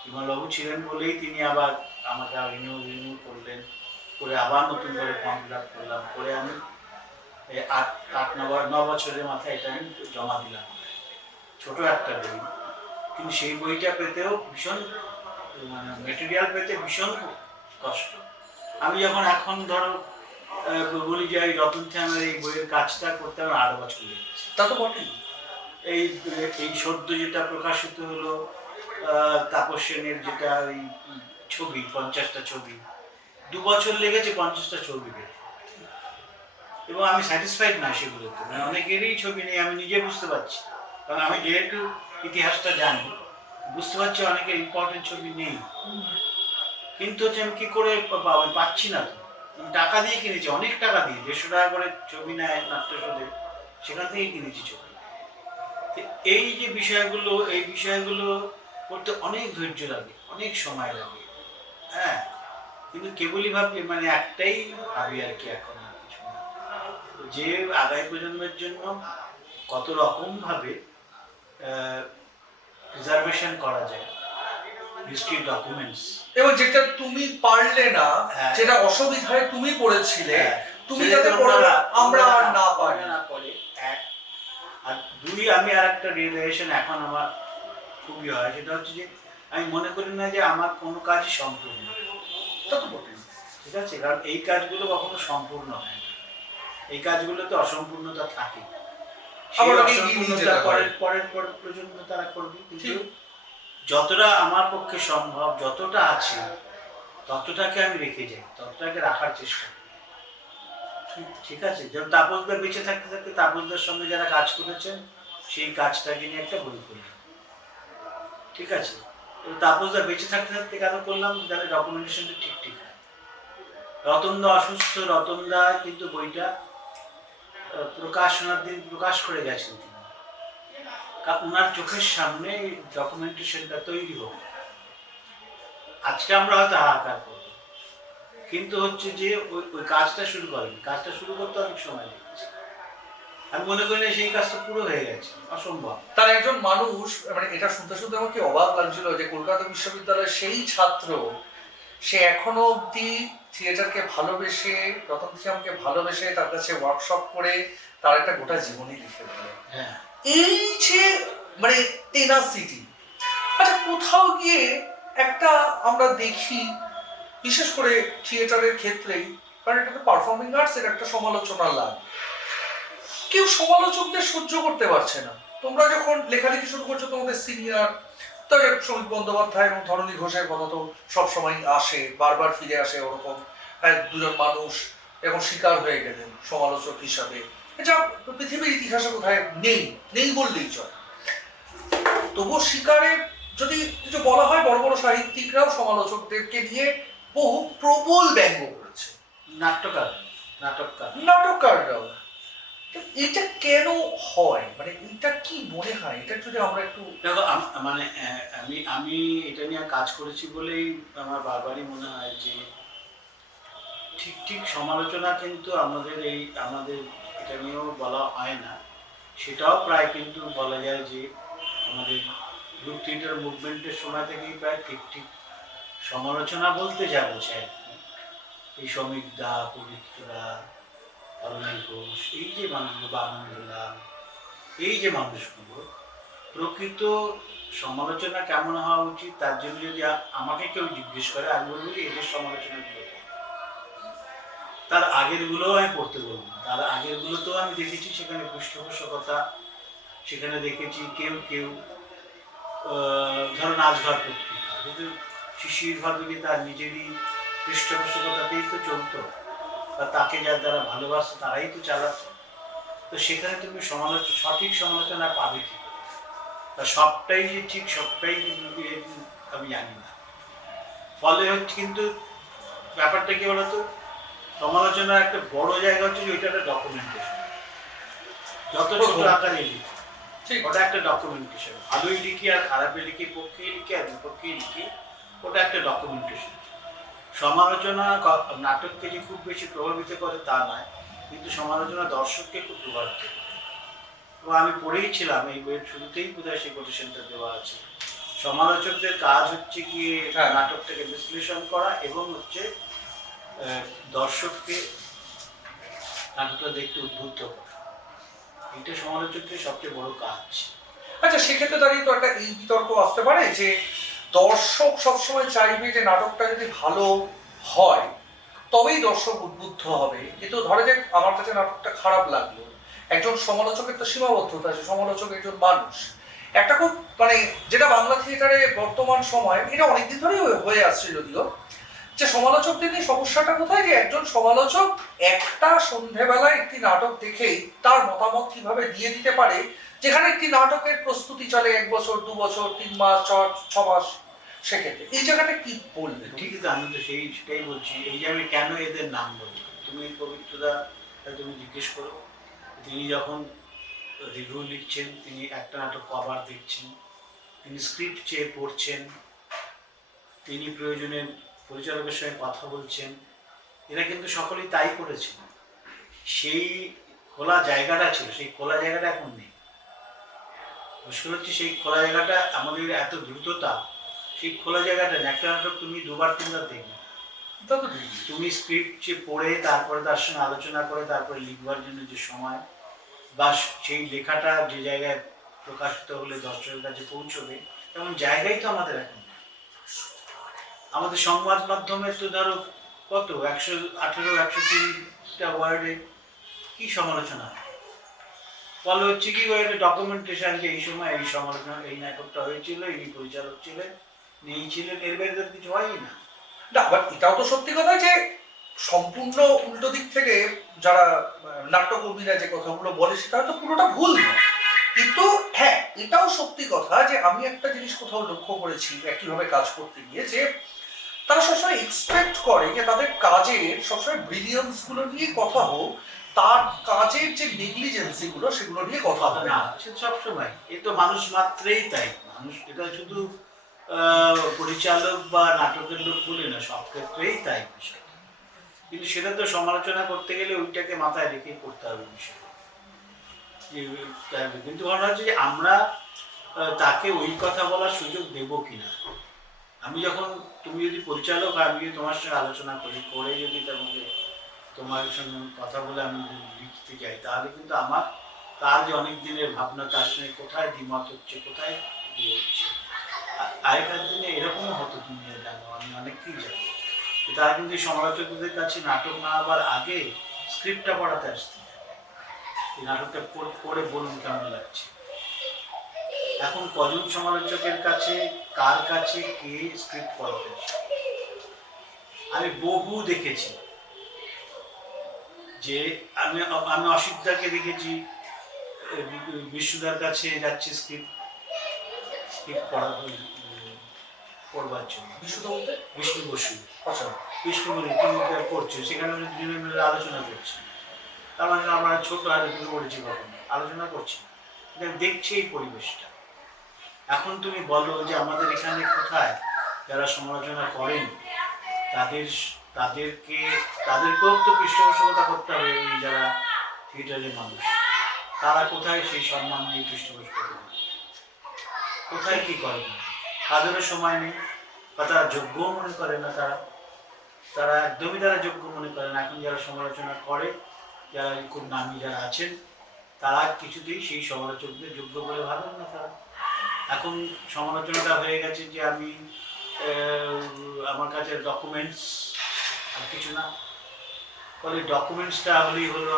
বিমলবাবু ছিলেন বলেই তিনি আবার আমাকে রিনিউ করলেন, করে আবার নতুন করে ফর্ম ফিল আপ করলাম, করে আমি 8-9 বছরের মাথায় এটা আমি জমা দিলাম। ছোট একটা বই, কিন্তু সেই বইটা পেতেও ভীষণ, মানে মেটেরিয়াল পেতে ভীষণ কষ্ট। আমি যখন এখন ধরো বলি যে এই রতন শ্যামের এই বইয়ের কাজটা করতে আমার 8 বছর লেগেছে। তা তো বটেই। এই সদ্য যেটা প্রকাশিত হলো তাপস সেনের, যেটা ওই ছবি, 50টা ছবি, 2 বছর লেগেছে 50টা ছবি পেতে। এবং আমি স্যাটিসফাইড না সেগুলোতে, মানে অনেকেরই ছবি নেই, আমি নিজে বুঝতে পারছি, কারণ আমি যেহেতু ইতিহাসটা জানি, বুঝতে পারছি অনেকের ইম্পর্টেন্ট ছবি নেই। কিন্তু হচ্ছে আমি কি করে পাচ্ছি না তো, টাকা দিয়ে কিনেছি, অনেক টাকা দিয়ে, 150 টাকা করে ছবি নেয় নাট্যশোধে, সেখান থেকেই কিনেছি ছবি। এই যে বিষয়গুলো, এই বিষয়গুলো করতে অনেক ধৈর্য লাগে, অনেক সময় লাগে। হ্যাঁ, কিন্তু কেবলই ভাবি, মানে একটাই ভাবি আর কি, এখন আর কিছু না, যে আগামী প্রজন্মের জন্য কত রকম ভাবে প্রিজার্ভেশন করা যায় হিস্ট্রি ডকুমেন্টস। এবং যেটা তুমি পারলে না, যেটা অসুবিধায় তুমি পড়েছিলে, তুমি যাতে আমরা আর না আমি আর একটা রিয়েলাইজেশন এখন আমার খুবই হয়, সেটা হচ্ছে যে আমি মনে করি না যে আমার কোনো কাজই সম্পূর্ণ, তত বটে। ঠিক আছে, কারণ এই কাজগুলো কখনো সম্পূর্ণ হয় না, এই কাজগুলোতে অসম্পূর্ণতা থাকে, সেই আবার অনেকে এগিয়ে নিয়ে অসম্পূর্ণতা যেতে পারে। পরের পরের প্রজন্ম তারা করবে, কিন্তু ঠিক। যতটা আমার পক্ষে সম্ভব, যতটা আছে ততটাকে আমি রেখে যাই, ততটাকে রাখার চেষ্টা করি। ঠিক আছে, যেমন তাপসদা বেঁচে থাকতে থাকতে তাপসদার সঙ্গে যারা কাজ করেছেন সেই কাজটাকে নিয়ে একটা বই করলাম, ঠিক আছে। তো তাপসদা বেঁচে থাকতে থাকতে কেন করলাম, তাহলে ডকুমেন্টেশনটা ঠিক ঠিক হয়। রতনদা অসুস্থ, রতনদা কিন্তু বইটা প্রকাশনার দিন প্রকাশ করে গেছেন তিনি, কারণ ওনার চোখের সামনে ডকুমেন্টেশনটা তৈরি হোক। আজকে আমরা হয়তো হাহাকার করব, কিন্তু হচ্ছে যে ওই কাজটা শুরু করেনি, কাজটা শুরু করতে অনেক সময় লেগেছে। আমি মনে করি না সেই কাজটা পুরো হয়ে গেছে, অসম্ভব। তার একজন মানুষ, মানে এটা শুনতে শুনতে আমার কি অবাক লাগছিল যে কলকাতা বিশ্ববিদ্যালয়ের সেই ছাত্র, সে এখনো অবধি থিয়েটারকে ভালোবেসে, রতন থিয়ামকে ভালোবেসে তার কাছে ওয়ার্কশপ করে তার একটা গোটা জীবনী লিখে দিল। হ্যাঁ, এই যে মানে টেনাসিটি, আচ্ছা কোথাও গিয়ে একটা আমরা দেখি, বিশেষ করে থিয়েটারের ক্ষেত্রেই, কারণ এটা তো পারফর্মিং আর্টস, এর একটা সমালোচনা লাগে, কেউ সমালোচকদের সহ্য করতে পারছে না। তোমরা যখন লেখালেখি শুরু করছো, তোমাদের সিনিয়র তবে শ্রমিক বন্দ্যোপাধ্যায় এবং ধরণী ঘোষের কথা তো সবসময় আসে, বারবার ফিরে আসে, ওরকম দুজন মানুষ এবং শিকার হয়ে গেলেন সমালোচক হিসাবে, এটা পৃথিবীর ইতিহাসে কোথায় নেই, নেই বললেই চলে। তবুও শিকারে যদি কিছু বলা হয়, বড় বড় সাহিত্যিকরাও সমালোচকদেরকে নিয়ে বহু প্রবল ব্যঙ্গ করেছে, নাট্যকাররাও। নাটককাররাও। তো এটা কেন হয়, মানে এটা কি মনে হয়, এটা যদি আমরা একটু দেখো, মানে আমি এটা নিয়ে কাজ করেছি বলেই আমার বারবারই মনে হয় যে ঠিক ঠিক সমালোচনা কিন্তু আমাদের এটা নিয়েও বলা হয় না, সেটাও প্রায় কিন্তু বলা যায় যে আমাদের গ্রুপ থিয়েটার মুভমেন্টের সময় থেকেই প্রায় ঠিক ঠিক সমালোচনা বলতে যা বোঝায়, এই শ্রমিক দা, পবিত্রা, অরুণ ঘোষ, এই যে মানুষগুলো, বানন্দলাল, এই যে মানুষগুলো, প্রকৃত সমালোচনা কেমন হওয়া উচিত তার জন্য যদি আমাকে কেউ জিজ্ঞেস করে, আমি বলবো যে এদের সমালোচনাগুলো, তার আগেরগুলোও আমি পড়তে বলবো না, তার আগেরগুলোতেও আমি দেখেছি সেখানে পৃষ্ঠপোষকতা, সেখানে দেখেছি কেউ কেউ ধরো নাচঘর পত্রিকা, কিন্তু শিশির ভাদুরী তার নিজেরই পৃষ্ঠপোষকতাতেই তো চলতো, বা তাকে যার দ্বারা ভালোবাসতো তারাই তো চালাতো, তো সেখানে তুমি সঠিক সমালোচনা পাবে কি, তা সবটাই যে ঠিক, সবটাই আমি জানি না। ফলে হচ্ছে কিন্তু ব্যাপারটা কি বলতো, সমালোচনার একটা বড় জায়গা হচ্ছে যে ওইটা একটা ডকুমেন্টেশন, যত ছোট আকারে লিখি ওটা একটা ডকুমেন্টেশন, ভালোই লিখি আর খারাপে লিখি, পক্ষে লিখি আর বিপক্ষে লিখি, ওটা একটা ডকুমেন্টেশন। সমালোচনা নাটককে যে খুব বেশি প্রভাবিত করে তা নয়, কিন্তু সমালোচনা দর্শককে খুব প্রভাবিত করে। এবং আমি পড়েইছিলাম, এই বইয়ের শুরুতেই বোধহয় সেই কোটেশনটা দেওয়া আছে, সমালোচকদের কাজ হচ্ছে গিয়ে নাটকটাকে বিশ্লেষণ করা এবং হচ্ছে দর্শককে নাটকটা দেখতে উদ্বুদ্ধ করা, এটা সমালোচকদের সবচেয়ে বড় কাজ। আচ্ছা, সেক্ষেত্রে দাঁড়িয়ে তো একটা এই বিতর্ক আসতে পারে যে দর্শক সবসময় চাইবে যে নাটকটা যদি ভালো হয় তবেই দর্শক উদ্বুদ্ধ হবে, কিন্তু ধরে যাক আমার কাছে নাটকটা খারাপ লাগলো, একজন সমালোচকের তো সীমাবদ্ধতা আছে, সমালোচক একজন মানুষ, একটা খুব মানে যেটা বাংলা থিয়েটারে বর্তমান সময়, এটা অনেকদিন ধরেই হয়ে আসছে যদিও, যে সমালোচকদের নিয়ে সমস্যাটা কোথায়, যে একজন সমালোচক একটা সন্ধেবেলায় একটি নাটক দেখেই তার মতামত কিভাবে দিয়ে দিতে পারে, যেখানে একটি নাটকের প্রস্তুতি চলে 1 বছর 2 বছর 3 মাস 6 মাস, সেক্ষেত্রে এই জায়গাটা কি বলবে? ঠিকই তো, আমি তো সেটাই বলছি, এই যে আমি কেন এদের নাম বলছি, তুমি পবিত্রদা তুমি জিজ্ঞেস করো, তিনি যখন রিভিউ লিখছেন, তিনি একটা নাটক কভার দেখছেন, তিনি স্ক্রিপ্ট চেয়ে পড়ছেন, তিনি প্রয়োজনে পরিচালকের সঙ্গে কথা বলছেন, এরা কিন্তু সকলেই তাই করেছেন। সেই খোলা জায়গাটা ছিল, সেই খোলা জায়গাটা এখন নেই। মুশকিল হচ্ছে সেই খোলা জায়গাটা, আমাদের এত দ্রুততা, সেই খোলা জায়গাটা নেই। একটা নাটক তুমি 2বার 3বার দেখবে, তুমি স্ক্রিপ্ট পড়ে তারপরে তার সঙ্গে আলোচনা করে তারপরে লিখবার জন্য যে সময়, বা সেই লেখাটা যে জায়গায় প্রকাশিত হলে দর্শকের কাছে পৌঁছবে, এমন জায়গাই তো আমাদের এখন নেই। আমাদের সংবাদ মাধ্যমে তো ধরো কত 118-120টা ওয়ার্ডে কি সমালোচনা হয়। ফলে হচ্ছে কি একটা ডকুমেন্টেশন যে এই সময় এই সমালোচনা, এই নাটকটা হয়েছিল, এই পরিচালক ছিলেন, এই ছিলেন, এর বাইরে তো কিছু হয়ই না। না, বাট এটাও তো সত্যি কথা যে সম্পূর্ণ উল্টো দিক থেকে যারা নাট্যকর্মীরা যে কথাগুলো বলে সেটা হয়তো পুরোটা ভুল নয়, কিন্তু হ্যাঁ এটাও সত্যি কথা যে আমি একটা জিনিস কোথাও লক্ষ্য করেছি একইভাবে কাজ করতে গিয়ে, যে তারা সবসময় এক্সপেক্ট করে যে তাদের কাজের সবসময় ব্রিলিয়েন্স গুলো নিয়ে কথা হোক, তার কাজের যে নেগলিজেন্সি গুলো সেগুলো নিয়ে কথা হবে না, না। সে সবসময় এ তো মানুষ মাত্রেই তাই। মানুষ এটা শুধু পরিচালক বা নাটকের লোক বলে না, সব ক্ষেত্রেই তাই বিষয়টা। কিন্তু সেটা তো সমালোচনা করতে গেলে ওইটাকে মাথায় রেখে করতে হবে বিষয়। কিন্তু ভাবনা হচ্ছে যে আমরা তাকে ওই কথা বলার সুযোগ দেবো কিনা। আমি যখন, তুমি যদি পরিচালক, আমি যদি তোমার সঙ্গে আলোচনা করি, করে যদি তার মধ্যে তোমার সঙ্গে কথা বলে আমি লিখতে যাই, তাহলে কিন্তু আমার তার যে অনেক দিনের ভাবনা, তার সঙ্গে কোথায় দ্বিমত হচ্ছে, কোথায় ইয়ে হচ্ছে। আগেকার দিনে এরকমও হতো, তুমি জানো, আমি অনেককেই জানি, তারা কিন্তু সমালোচকদের কাছে নাটক না আবার আগে স্ক্রিপ্টটা পড়াতে আসতে, এই নাটকটা পড়ে বলুন কেমন লাগছে। এখন কজন সমালোচকের কাছে, কার কাছে কে স্ক্রিপ্ট পড়াতে আসে? আমি বহু দেখেছি যে আমি আমি অসিতদাকে দেখেছি বিষ্ণুদার কাছে যাচ্ছে স্ক্রিপ্ট পড়বার জন্য। বিশুদ্ধ বলতে বিষ্ণু বসু, আচ্ছা, বিষ্ণু বসু তুমি পড়ছো, সেখানে দুজনে মিলে আলোচনা করছি। তার মানে আমরা ছোট আর একটু পড়েছি, কখনো আলোচনা করছি না, কিন্তু দেখছি এই পরিবেশটা। এখন তুমি বলো যে আমাদের এখানে কোথায় যারা সমালোচনা করেন তাদেরকেও তো পৃষ্ঠপোষকতা করতে হবে, এই যারা থিয়েটারের মানুষ, তারা কোথায় সেই সম্মান নেই, পৃষ্ঠপোষকতা কোথায় কি করে না, তাদেরও সময় নেই, বা তারা যোগ্যও মনে করে না, তারা একদমই যোগ্য মনে করে না। এখন যারা সমালোচনা করে, যারা খুব নামী যারা আছেন, তারা কিছুতেই সেই সমালোচকদের যোগ্য বলে ভাবেন না। তারা এখন সমালোচনাটা হয়ে গেছে যে আমি আমার কাছে ডকুমেন্টস আর কিছু না, ফলে ডকুমেন্টসটা হলেই হলো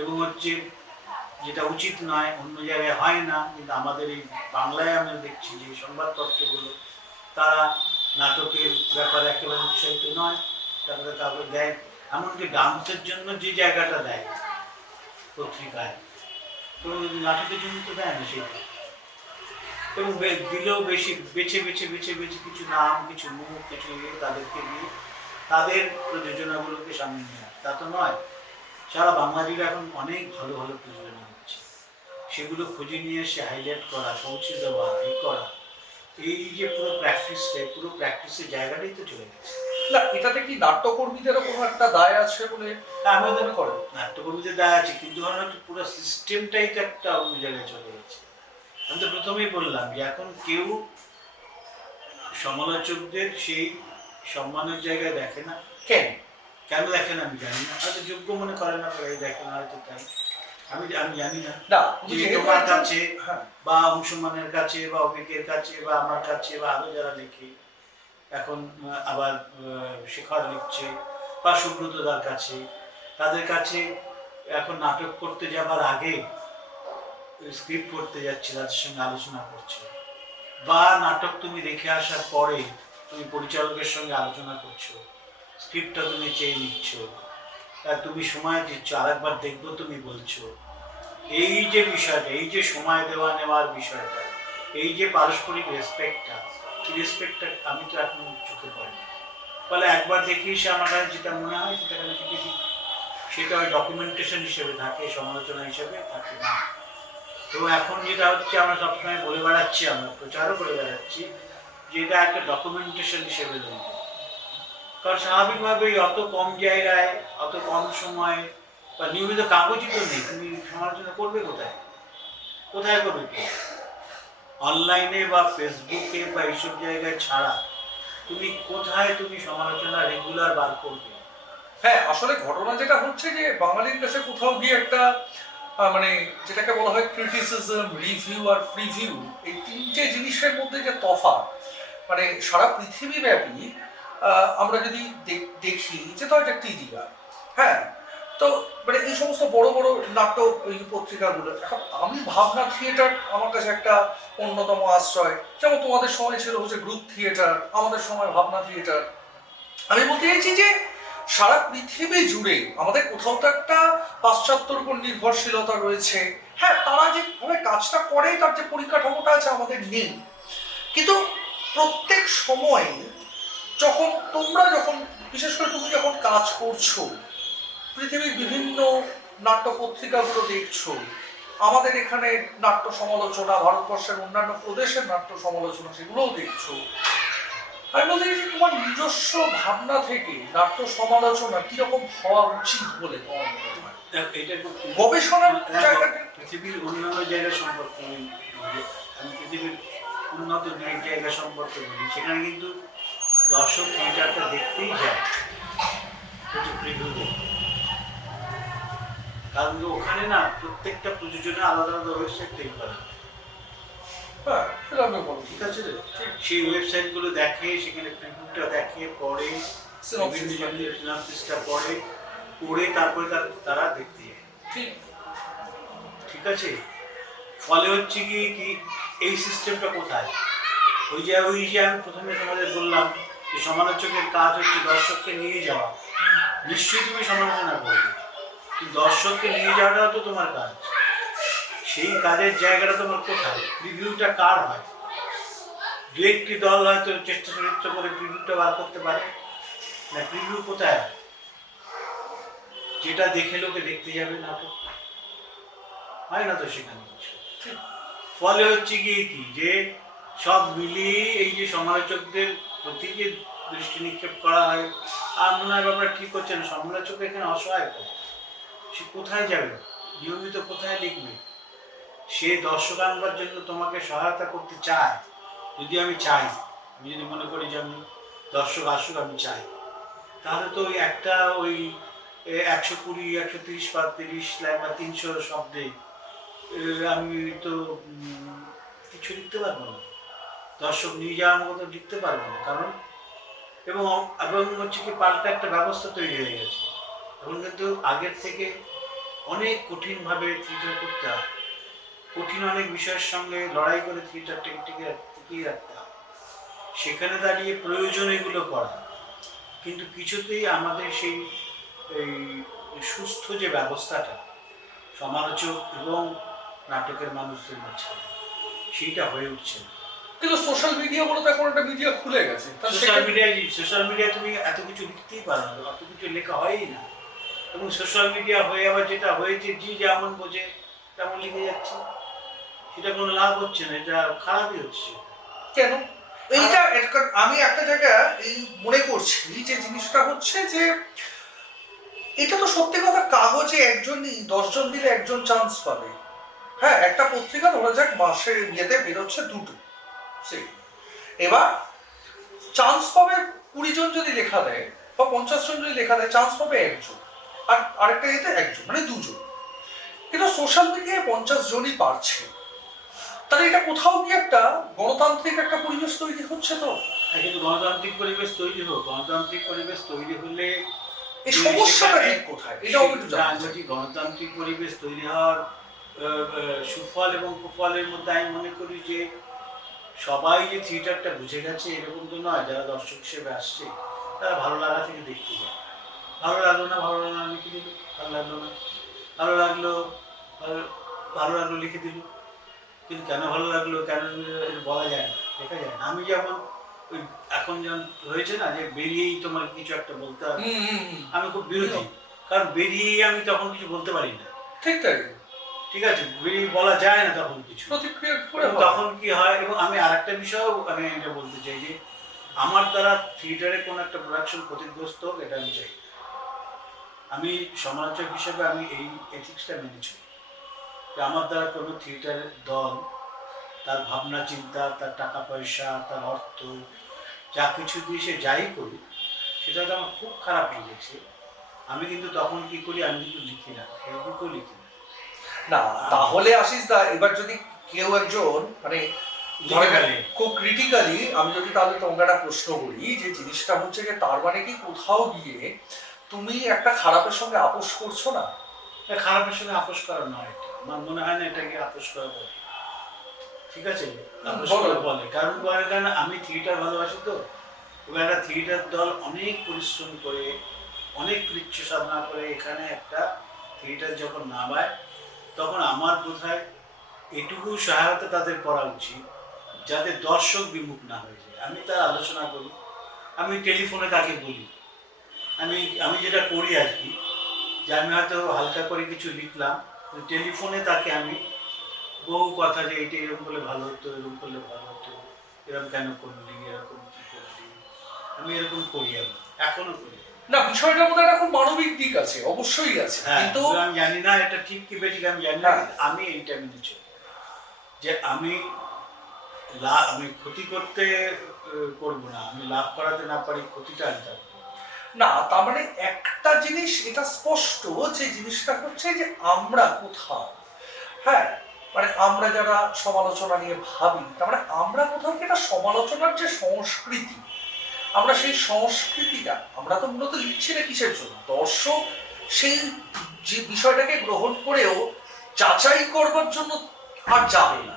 এবং হচ্ছে যেটা উচিত নয়, অন্য জায়গায় হয় না, কিন্তু আমাদের এই বাংলায় আমরা দেখছি যে সংবাদপত্রগুলো তারা নাটকের ব্যাপারে একেবারে উৎসাহিত নয়, তারা কাউকে দেয়, এমনকি ডান্সের জন্য যে জায়গাটা দেয় পত্রিকায়, তো নাটকের জন্য তো দেয় না সেটা। এবং দিলেও বেশি বেছে বেছে বেছে বেছে কিছু নাম, কিছু মুখ, কিছু তাদেরকে দিয়ে তাদের প্রযোজনাগুলোকে সামনে নিয়ে আসে, তা তো নয়। সারা বাংলাদেশে এখন অনেক ভালো ভালো প্রযোজনা হচ্ছে, সেগুলো খুঁজে নিয়ে এসে হাইলাইট করা, পৌঁছে দেওয়া, এই করা, এই যে পুরো প্র্যাকটিসের জায়গাটাই তো চলে গেছে। না, এটাতে কি নাট্যকর্মীদেরও কোনো একটা দায় আছে বলে আমি মনে করি নাট্যকর্মীদের দায় আছে, কিন্তু পুরো সিস্টেমটাই তো একটা অন্য জায়গায় চলে গেছে। আমি তো প্রথমেই বললাম যে এখন কেউ সমালোচকদের সেই সম্মানের জায়গায় দেখে না। কেন দেখে না আমি জানি না, হয়তো যোগ্য মনে করে না, দেখে না হয়তো, তাই আমি জানি না। যে তোমার কাছে বা অংশমানের কাছে বা অভিকের কাছে বা আমার কাছে বা আরো যারা লেখে, এখন আবার শেখর লিখছে বা সুব্রতদার কাছে, তাদের কাছে এখন নাটক করতে যাবার আগে স্ক্রিপ্ট পড়তে যাচ্ছে, তাদের সঙ্গে আলোচনা করছে, বা নাটক তুমি দেখে আসার পরে তুমি পরিচালকের সঙ্গে আলোচনা করছো, স্ক্রিপ্টটা তুমি চেয়ে নিচ্ছ, তুমি সময় দিচ্ছ, আরেকবার দেখবো তুমি বলছো। এই যে বিষয়টা, এই যে সময় দেওয়া নেওয়ার বিষয়টা, এই যে পারস্পরিক রেসপেক্টটা, এই রেসপেক্টটা আমি তো এখন চোখে পড়ে না। ফলে একবার দেখি সে আমার কাছে যেটা মনে হয় সেটা আমি দেখেছি, সেটা ওই ডকুমেন্টেশন হিসেবে থাকে, সমালোচনা হিসেবে থাকে না। তো এখন যেটা হচ্ছে, আমরা সবসময় বলে বেড়াচ্ছি, আমরা প্রচারও করে বেড়াচ্ছি যে এটা একটা ডকুমেন্টেশন হিসেবে রয়েছে। কারণ স্বাভাবিকভাবেই অত কম জায়গায়, অত কম সময়ে, বা নিয়মিত কাগজই তো নেই, তুমি সমালোচনা করবে কোথায়? কোথায় করবে কি? অনলাইনে বা ফেসবুকে বা এইসব জায়গায় ছাড়া তুমি কোথায় তুমি সমালোচনা রেগুলার বার করবে? হ্যাঁ, আসলে ঘটনা যেটা হচ্ছে যে বাঙালির কাছে কোথাও গিয়ে একটা মানে যেটাকে বলা হয় ক্রিটিসিজম, রিভিউ আর প্রিভিউ, এই তিনটে জিনিসের মধ্যে যে তফাৎ, মানে সারা পৃথিবীব্যাপী আমরা যদি দেখি যে তো একটা টিডিআর, হ্যাঁ, তো মানে এই সমস্ত বড় বড় নাটক এই পত্রিকাগুলো, এখন আমি ভাবনা থিয়েটার আমার কাছে একটা অন্যতম আশ্রয়। যেমন তোমাদের সময় ছিল হচ্ছে গ্রুপ থিয়েটার, আমাদের সময় ভাবনা থিয়েটার। আমি বলতে চাইছি যে সারা পৃথিবী জুড়ে আমাদের কোথাও তো একটা পাশ্চাত্যের উপর নির্ভরশীলতা রয়েছে। হ্যাঁ, তারা যেভাবে কাজটা করে তার যে পরিকাঠামোটা আছে আমাদের নেই, কিন্তু প্রত্যেক সময় যখন বিশেষ করে তুমি যখন কাজ করছো, পৃথিবীর বিভিন্ন নাট্য পত্রিকাগুলো দেখছো, আমাদের এখানে নাট্য সমালোচনা, ভারতবর্ষের অন্যান্য প্রদেশের নাট্য সমালোচনা, সেগুলোও দেখছো। আমি বলতে চাইছি তোমার নিজস্ব ভাবনা থেকে নাট্য সমালোচনা কিরকম হওয়া উচিত বলে তোমার মনে হয়? এটা গবেষণার জায়গাটা পৃথিবীর অন্যান্য জায়গা সম্পর্কে আমি পৃথিবীর উন্নত জায়গা সম্পর্কে বলি, সেখানে কিন্তু দর্শক থিয়েটারটা দেখতেই যায়, প্রিভিউ দেখতে। কারণ ওখানে না প্রত্যেকটা প্রযোজনে আলাদা আলাদা ওয়েবসাইট তৈরি করা হয়। হ্যাঁ, সেটা আমি বলছি। ঠিক আছে, সেই ওয়েবসাইটগুলো দেখে, সেখানে প্রিভিউটা দেখে, পড়ে, সিনপসিসটা পড়ে, পড়ে তারপরে তারা দেখতে যায়। ঠিক আছে, ফলে হচ্ছে কি এই সিস্টেমটা কোথায়? ওই যে আমি প্রথমে তোমাদের বললাম যে সমালোচকের কাজ হচ্ছে দর্শককে নিয়ে যাওয়া। নিশ্চয়ই তুমি সমালোচনা করবে, কিন্তু দর্শককে নিয়ে যাওয়াটাও তো তোমার কাজ। সেই কাজের জায়গাটা তোমার কোথায়? প্রিভিউটা কার হয়? দু একটি দল হয়তো চেষ্টা চরিত্র করে প্রিভিউটা বার করতে পারে না। প্রিভিউ কোথায়? যেটা দেখে লোকে দেখতে যাবে নাটক, হয় না তো সেখানে কিছু। ফলে হচ্ছে কি যে সব মিলিয়ে এই যে সমালোচকদের প্রতি যে দৃষ্টি নিক্ষেপ করা হয়, আর মনে হয় ব্যাপারটা ঠিক হচ্ছে না। সমালোচক এখানে অসহায়, সে কোথায় যাবে? নিয়মিত কোথায় লিখবে? সে দর্শক আনবার জন্য তোমাকে সহায়তা করতে চায়। যদি আমি চাই, আমি যদি মনে করি যে আমি দর্শক আসুক, আমি চাই, তাহলে তো ওই একটা ওই 120, 130 বা 30 লাইন বা 300 শব্দে আমি তো কিছু লিখতে পারবো না। দর্শক নিয়ে যাওয়ার মতো লিখতে পারবো না। কারণ এবং হচ্ছে কি পাল্টা একটা ব্যবস্থা তৈরি হয়ে গেছে। এখন কিন্তু আগের থেকে অনেক কঠিনভাবে থিয়েটার করতে হয়, কঠিন অনেক বিষয়ের সঙ্গে লড়াই করে থিয়েটারটাকে টিকিয়ে রাখতে হয়। সেখানে দাঁড়িয়ে প্রয়োজন এগুলো করা, কিন্তু কিছুতেই আমাদের সেই এই সুস্থ যে ব্যবস্থাটা সমালোচক এবং নাটকের মানুষদের মাঝখানে, সেইটা হয়ে উঠছে না। কিন্তু সোশ্যাল মিডিয়া বলে তো এখন একটা মিডিয়া খুলে গেছে। সোশ্যাল মিডিয়ায় তুমি এত কিছু লিখতেই পারো না, অত কিছু লেখা হয়ই না। এবং সোশ্যাল মিডিয়া হয়ে আবার যেটা হয়েছে, যে যেমন বোঝে তেমন লিখে যাচ্ছে, সেটা কোনো লাভ হচ্ছে না, এটা খারাপই হচ্ছে। কেন? এইটা আমি একটা জায়গায় এই মনে করছি যে জিনিসটা হচ্ছে যে এটা তো সত্যি কথা, কাগজে একজনই 10 জন দিলে একজন চান্স পাবে। হ্যাঁ, একটা পত্রিকা ধরা যাক মাসে ইয়েতে বেরোচ্ছে 2টো, সেই এবার চান্স পাবে 20 জন যদি লেখা দেয় বা 50 জন যদি লেখা দেয়, চান্স পাবে একজন, আর আরেকটা ইয়েতে একজন, মানে 2 জন। কিন্তু সোশ্যাল মিডিয়ায় 50 জনই পারছে। তাহলে এটা কোথাও গিয়ে একটা গণতান্ত্রিক একটা পরিবেশ তৈরি হচ্ছে। তো কিন্তু গণতান্ত্রিক পরিবেশ তৈরি হোক, গণতান্ত্রিক পরিবেশ তৈরি হলে এই সমস্যাটা ঠিক কোথায়, এটাও একটু জানতে চাই। গণতান্ত্রিক পরিবেশ তৈরি হওয়ার সুফল এবং কুফলের মধ্যে আমি মনে করি যে সবাই যে থিয়েটারটা বুঝে গেছে এরকম তো নয়। যারা দর্শক হিসেবে আসছে তারা ভালো লাগা থেকে দেখতে যায়। ভালো লাগলো না, ভালো লাগলো না লিখে দিল, ভালো লাগলো না, ভালো লাগলো, ভালো লাগলো লিখে দিল। কিন্তু কেন ভালো লাগলো, কেন বলা যায় না, দেখা যায় না। আমি যেমন ওই এখন যেমন হয়েছে না যে বেরিয়েই তোমার কিছু একটা বলতে হবে, আমি খুব বিরোধী। কারণ বেরিয়েই আমি তখন কিছু বলতে পারি না। ঠিক তাই, ঠিক আছে, বেরিয়ে বলা যায় না তখন কিছু, প্রতিক্রিয়া করে তখন কি হয়। এবং আমি আরেকটা বিষয়ও আমি এটা বলতে চাই যে আমার দ্বারা থিয়েটারে কোনো একটা প্রোডাকশন ক্ষতিগ্রস্ত হোক, এটা আমি চাই। আমি সমালোচক হিসেবে আমি এই এথিক্সটা মেনেছি যে আমার দ্বারা কোনো থিয়েটারের দল তার ভাবনা চিন্তা, তার টাকা পয়সা, তার অর্থ, যা কিছু দিয়ে সে যাই করি, সেটা তো আমার খুব খারাপ লেগেছে। আমি কিন্তু তখন কি করি, আমি কিন্তু লিখি না, ফেসবুকেও লিখি না। না তাহলে আশিস দা এবার যদি কেউ একজন মানে খুব ক্রিটিক্যালি আমি যদি তাহলে তোমাকে একটা প্রশ্ন করি যে জিনিসটা হচ্ছে যে তার মানে কি কোথাও গিয়ে তুমি একটা খারাপের সঙ্গে আপোষ করছো না? খারাপের সঙ্গে আপোষ করা নয়, এটা আমার মনে হয় না এটাকে আপোষ করা বলে। ঠিক আছে, আপোষ করা বলে কারণ আমি থিয়েটার ভালোবাসি তো। এবং একটা থিয়েটার দল অনেক পরিশ্রম করে, অনেক কৃচ্ছ সাধনা করে এখানে একটা থিয়েটার যখন নামায়, তখন আমার বোধ হয় এটুকু সহায়তা তাদের করা উচিত যাতে দর্শক বিমুখ না হয়ে যায়। আমি তার আলোচনা করি, আমি টেলিফোনে তাকে বলি, আমি যেটা করি আর কি, যে আমি হয়তো হালকা করে কিছু লিখলাম, টেলিফোনে তাকে আমি বহু কথা যে এইটা এরকম করলে ভালো হতো, এরকম করলে ভালো হতো, এরকম কেন করলি, এরকম কি করলি, আমি এরকম করি, আমি এখনো করি। না বিষয়টার মধ্যে একটা খুব মানবিক দিক আছে, অবশ্যই আছে, কিন্তু আমি জানি না এটা ঠিক কি বেঠিক আমি জানি না, আমি এইটা মেনে চলি যে আমি ক্ষতি করতে করবো না, আমি লাভ করাতে না পারি, ক্ষতিটা আনতে হবে না। তার মানে একটা জিনিস এটা স্পষ্ট যে জিনিসটা হচ্ছে যে আমরা কোথাও, হ্যাঁ মানে আমরা যারা সমালোচনা নিয়ে ভাবি, তার মানে আমরা কোথাও কি এটা সমালোচনার যে সংস্কৃতি, আমরা সেই সংস্কৃতিটা আমরা তো মূলত লিখছি না কিসের জন্য, দর্শক সেই যে বিষয়টাকে গ্রহণ করেও যাচাই করবার জন্য আর যাবে না,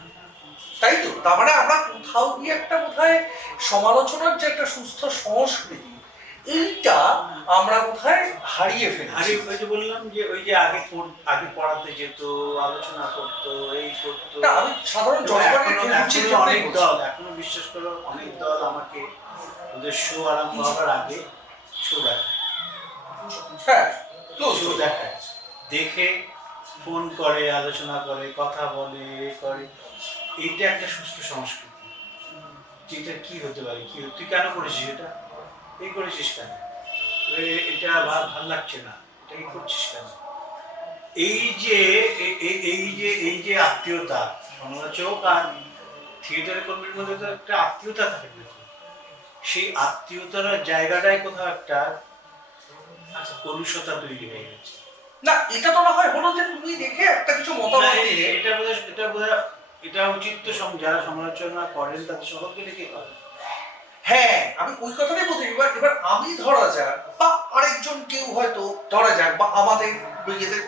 তাই তো? তার মানে আমরা কোথাও গিয়ে একটা বোধহয় সমালোচনার যে একটা সুস্থ সংস্কৃতি, এইটা আমরা কোথায় হারিয়ে ফেলেছি। ওই যে বললাম যে ওই যে আগে পড়াতে যেত, আলোচনা করতো, এই করতো। আমি সাধারণ অনেক দল, এখনো বিশ্বাস করো অনেক দল আমাকে ওদের শো আরম্ভ হওয়ার আগে শো দেখায়, হ্যাঁ শো দেখায়, দেখে ফোন করে, আলোচনা করে, কথা বলে, করে। এইটা একটা সুস্থ সংস্কৃতি, যেটা কি হতে পারে, কি তুই কেন করেছিস এটা, এই করেছিস কেন, এটা ভালো লাগছে না, এটা কি করছিস কেন, এই যে আত্মীয়তা, সমালোচক আর থিয়েটার কর্মীর মধ্যে তো একটা আত্মীয়তা থাকে, সেই আত্মীয়তার জায়গাটায় কোথাও একটা কলুষতা তৈরি হয়ে গেছে। না এটা তো না হয় হলো যে তুমি দেখে একটা কিছু মতামত দিলে, এটা উচিত তো যারা সমালোচনা করেন তাদের সকলকে দেখে করে। হ্যাঁ আমি ওই কথাটাই বলতে, এবার আমি ধরা যাক বা আরেকজন কেউ হয়তো ধরা যাক, বা আমাদের নিজেদের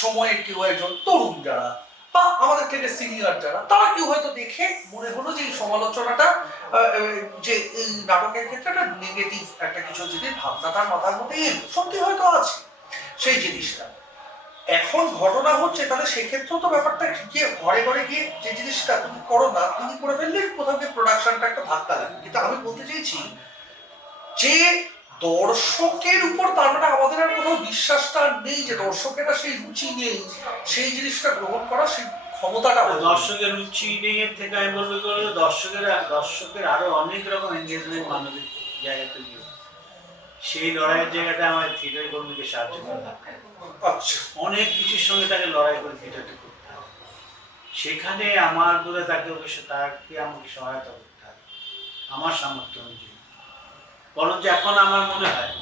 সময়ের কেউ একজন তরুণ যারা বা আমাদের থেকে সিনিয়র যারা, তারা কেউ হয়তো দেখে মনে হলো যে এই সমালোচনাটা যে এই নাটকের ক্ষেত্রে একটা নেগেটিভ একটা কিছু যদি ভাবনা তার মাথার মধ্যে এলো, সত্যি হয়তো আছে সেই জিনিসটা। এখন ঘটনা হচ্ছে তাহলে সেক্ষেত্রেও তো ব্যাপারটা গিয়ে ঘরে ঘরে গিয়ে যে জিনিসটা তুমি করো না, তুমি করে ফেললে কোথাও গিয়ে প্রোডাকশনটা একটা ধাক্কা লাগে। কিন্তু আমি বলতে চাইছি যে দর্শকের উপর তার মানে আমাদের আর কোথাও বিশ্বাসটা নেই, যে দর্শকেরা সেই রুচি নেই সেই জিনিসটা গ্রহণ করা, সেই ক্ষমতাটা। দর্শকের রুচি নেই এর থেকে আমি বলবো দর্শকের আরো অনেক রকম এনগেজমেন্ট মানবিক জায়গা তৈরি, সেই লড়াইয়ের জায়গাটা আমার থিয়েটার কর্মীকে সাহায্য করে। আচ্ছা, অনেক কিছুর সঙ্গে তাকে লড়াই করে থিয়েটারটা করতে হবে, সেখানে আমার বোধহয় তাকে আমাকে সহায়তা করতে হবে আমার সামর্থ্য অনুযায়ী। বরঞ্চ এখন আমার মনে হয়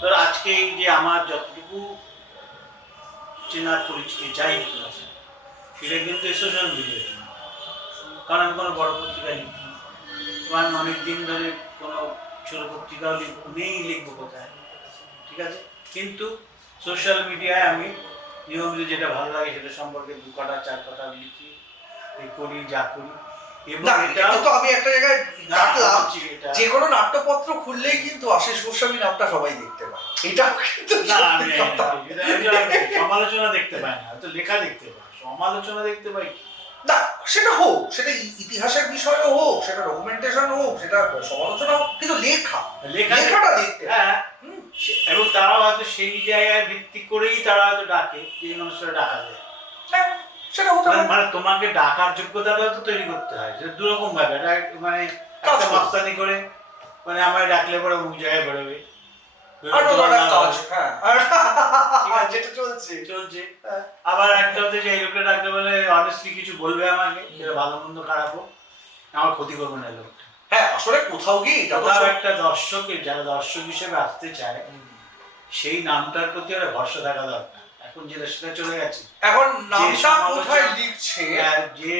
ধর আজকে এই যে আমার যতটুকু চেনার পরিচিতি যাই হতে আছে, সেটা কিন্তু সোশ্যাল মিডিয়ার জন্য, কারণ আমি কোনো বড় পত্রিকা লিখি, আমি অনেকদিন ধরে কোনো ছোট পত্রিকাও লিখবো কোথায়, ঠিক আছে, কিন্তু সোশ্যাল মিডিয়ায় আমি নিয়মিত যেটা ভালো লাগে সেটা সম্পর্কে 2 কথা 4 কথা লিখি, করি, যা করি। এবং এটা আমি একটা জায়গায় দেখলাম যে কোনো নাট্যপত্র খুললেই কিন্তু আশিস গোস্বামী নামটা সবাই দেখতে পায়, এটা কিন্তু সমালোচনা দেখতে পায় না, তো লেখা দেখতে পায়, সমালোচনা দেখতে পাই না, সেটা হোক, সেটা ইতিহাসের বিষয়ও হোক, সেটা ডকুমেন্টেশন হোক, সেটা সমালোচনা হোক, কিন্তু লেখাটা দেখতে, হ্যাঁ। এবং তারাও হয়তো সেই জায়গায় ভিত্তি করেই তারা হয়তো ডাকে, যে মানুষরা ডাকা যায়, সেটা হতে পারে। মানে তোমাকে ডাকার যোগ্যতাটাও তো তৈরি করতে হয়, যে দুরকম ভাবে, মানে একটা মাস্তানি করে, মানে আমায় ডাকলে পরে অমুক জায়গায় বেরোবে, আবার একটা হচ্ছে যে এই লোকটা ডাকলে বলে অনেস্টলি কিছু বলবে আমাকে, ভালো মন্দ খারাপ হোক, আমার ক্ষতি করবে না লোকটা। হ্যাঁ আসলে কোথাও গিয়ে একটা দর্শকের, যারা দর্শক হিসেবে আসতে চায়, সেই নামটার প্রতি একটা ভরসা থাকা দরকার, কোন জেলা সেটা চলে গেছে। এখন নামটা সমালোচক- কোথায় লিখছে যে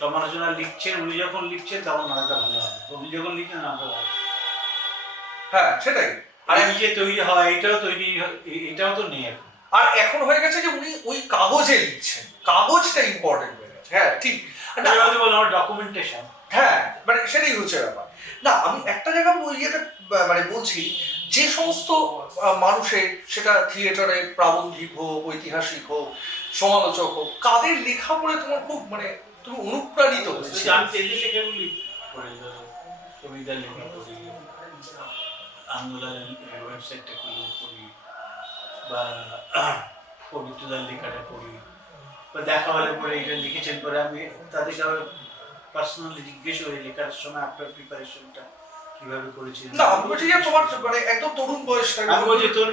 সমালোচনা লিখছেন, উনি যখন লিখছেন তখন নামটা ভালো হবে, উনি যখন লিখছেন নামটা ভালো হবে। হ্যাঁ সেটাই। আর এই যে তৈরি হয় এটাও তো নেই এখন। আর এখন হয়ে গেছে যে উনি ওই কাগজে লিখছেন, কাগজটা ইম্পর্টেন্ট হয়ে গেছে। হ্যাঁ ঠিক না, আমার ডকুমেন্টেশন। হ্যাঁ মানে সেটাই হচ্ছে ব্যাপার। না আমি একটা জায়গা মানে বলছি, যে সমস্ত মানুষের, সেটা থিয়েটারে প্রাবন্ধিক হোক, ঐতিহাসিক হোক, সমালোচক হোক, কাদের লেখা পড়ে তোমার খুব মানে তুমি অনুপ্রাণিত হচ্ছে? আমি তেলি লেখাগুলি পড়ি, কবিতার লেখা পড়ি, আন্দোলনের ওয়েবসাইটটা খুলে পড়ি, বা পবিত্রদার লেখাটা পড়ি, বা দেখা হলে পরে এটা লিখেছেন পরে আমি তাদেরকে আবার পার্সোনালি জিজ্ঞেস করি লেখার সময় আপনার প্রিপারেশনটা কিভাবে করেছিলেন। না আমি বলছি যে তোমার মানে একদম তরুণ বয়স থেকে, আমি বলছি তোর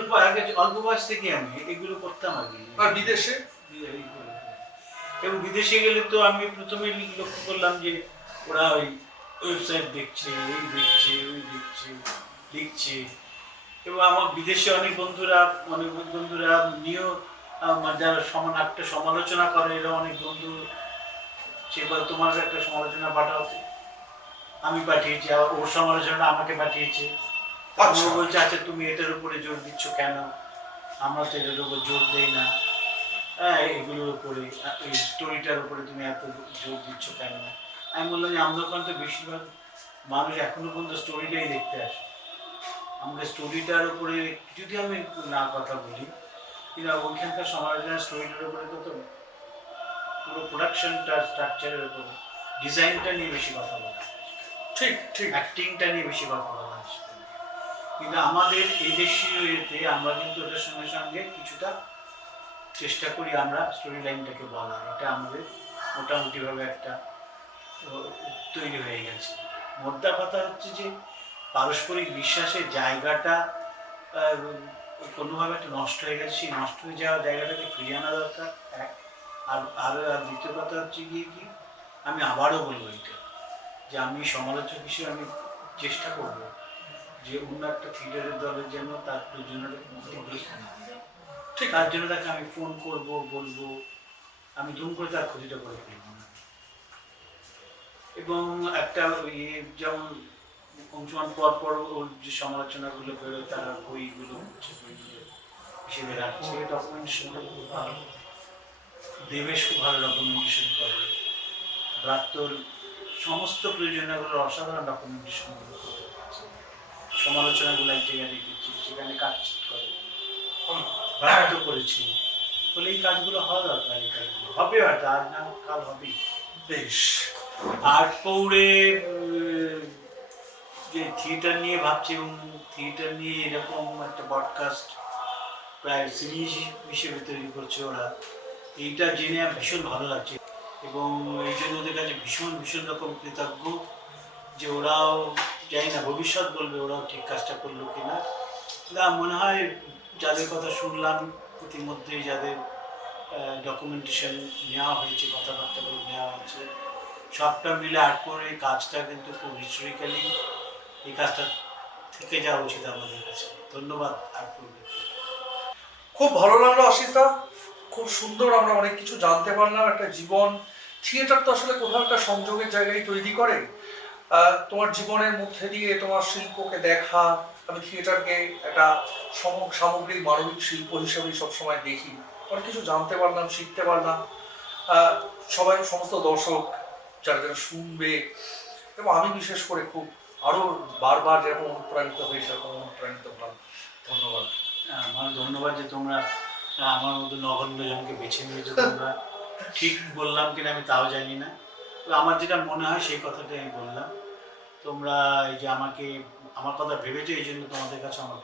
অল্প বয়স থেকে আমি এগুলো করতাম আর কি। আর বিদেশে এবং বিদেশে গেলে তো আমি প্রথমে লক্ষ্য করলাম যে ওরা ওই ওয়েবসাইট দেখছে, এই দেখছে, ওই দেখছে, লিখছে। এবং আমার বিদেশে অনেক বন্ধুরা নিয়েও যারা একটা সমালোচনা করে, এরা অনেক বন্ধু সেবার তোমার একটা সমালোচনা পাঠাতে আমি পাঠিয়েছি, আবার ওর সমালোচনাটা আমাকে পাঠিয়েছে। ও বলছে আচ্ছা তুমি এটার উপরে জোর দিচ্ছ কেন, আমরা তো এটার উপর জোর দেই না, হ্যাঁ এগুলোর উপরে এই স্টোরিটার উপরে তুমি এত জোর দিচ্ছ কেন। আমি বললাম যে আমাদের ওখানে তো বেশিরভাগ মানুষ এখনো পর্যন্ত স্টোরিটাই দেখতে আসে, আমাদের স্টোরিটার উপরে যদি আমি না কথা বলি, কিন্তু ওইখানকার সমালোচনার স্টোরিটার উপরে তো পুরো প্রোডাকশনটা, স্ট্রাকচারের উপরে, ডিজাইনটা নিয়ে বেশি কথা বলা, ঠিক ঠিক অ্যাক্টিংটা নিয়ে বেশি কথা বলা হচ্ছে। কিন্তু আমাদের এই দেশীয় এতে আমরা কিন্তু ওটার সঙ্গে সঙ্গে কিছুটা চেষ্টা করি আমরা স্টোরি লাইনটাকে বলা, এটা আমাদের মোটামুটিভাবে একটা তৈরি হয়ে গেছে। মোদ্দা কথা হচ্ছে যে পারস্পরিক বিশ্বাসের জায়গাটা কোনোভাবে একটা নষ্ট হয়ে গেছে, সেই নষ্ট হয়ে যাওয়া জায়গাটাকে ফিরিয়ে আনা দরকার এক। আর দ্বিতীয় কথা হচ্ছে গিয়ে কি, আমি আবারও বলবো এটা যে আমি সমালোচক হিসেবে আমি চেষ্টা করব যে অন্য একটা থিয়েটারের দলের জন্য তার প্রয়োজনীয়তা ক্ষতিগ্রস্ত না, ঠিক তার জন্য তাকে আমি ফোন করব, বলবো, আমি দুম করে তার ক্ষতিটা করে ফেলবো না। এবং একটা যেমন অংশমান পর ওর যে সমালোচনাগুলো বেরোয়, তারা বইগুলো হিসেবে রাখছে, ডকুমেন্টেশনটা খুব ভালো, দেবেশ খুব ভালো ডকুমেন্টেশন করে, ব্রাত্যর সমস্ত প্রয়োজনীয়গুলোর অসাধারণ ডকুমেন্টেশনগুলো করতে পারছে, সমালোচনাগুলো এক জায়গায় রেখেছি, সেখানে কাজ করে ব্রাত্য করেছি, বলে এই কাজগুলো হওয়া দরকার, এই কাজগুলো হবে হয়তো আজ না কাল হবেই। বেশ আর্ট পৌড়ে যে থিয়েটার নিয়ে ভাবছি, এবং থিয়েটার নিয়ে এরকম একটা পডকাস্ট প্রায় সিরিজ হিসেবে তৈরি করছে ওরা, এইটা জেনে ভীষণ ভালো লাগছে। এবং এই জন্য ওদের কাছে ভীষণ ভীষণ রকম কৃতজ্ঞ যে ওরাও, জানি না ভবিষ্যৎ বলবে ওরাও ঠিক কাজটা করলো কিনা। না মনে হয় যাদের কথা শুনলাম ইতিমধ্যেই, যাদের ডকুমেন্টেশন নেওয়া হয়েছে, কথাবার্তাগুলো নেওয়া হয়েছে, সবটা মিলে আর্ট করে কাজটা কিন্তু খুব হিস্টোরিক্যালি এই কাজটা থেকে যাওয়া উচিত আমাদের কাছে। ধন্যবাদ আর্ট করবে। খুব ভালো লাগলো আশিসদা, খুব সুন্দর, আমরা অনেক কিছু জানতে পারলাম। একটা জীবন, থিয়েটার তো আসলে কোথাও একটা সংযোগের জায়গায় তৈরি করে। তোমার জীবনের মধ্যে দিয়ে তোমার শিল্পকে দেখা, আমি থিয়েটারকে একটা সামগ্রিক মানবিক শিল্প হিসেবেই সবসময় দেখি। অনেক কিছু জানতে পারলাম, শিখতে পারলাম। সবাই, সমস্ত দর্শক যারা যারা শুনবে, এবং আমি বিশেষ করে খুব আরও বারবার যেরকম অনুপ্রাণিত হয়ে সেরকম অনুপ্রাণিত হলাম। ধন্যবাদ। আমার ধন্যবাদ যে তোমরা আমার মতো নগণ্য জনকে বেছে নিয়েছো। তোমরা ঠিক বললাম কিনা আমি তাও জানি না, তো আমার যেটা মনে হয় সেই কথাটাই আমি বললাম। তোমরা এই যে আমাকে আমার কথা ভেবেছো, এই জন্য তোমাদের কাছে আমার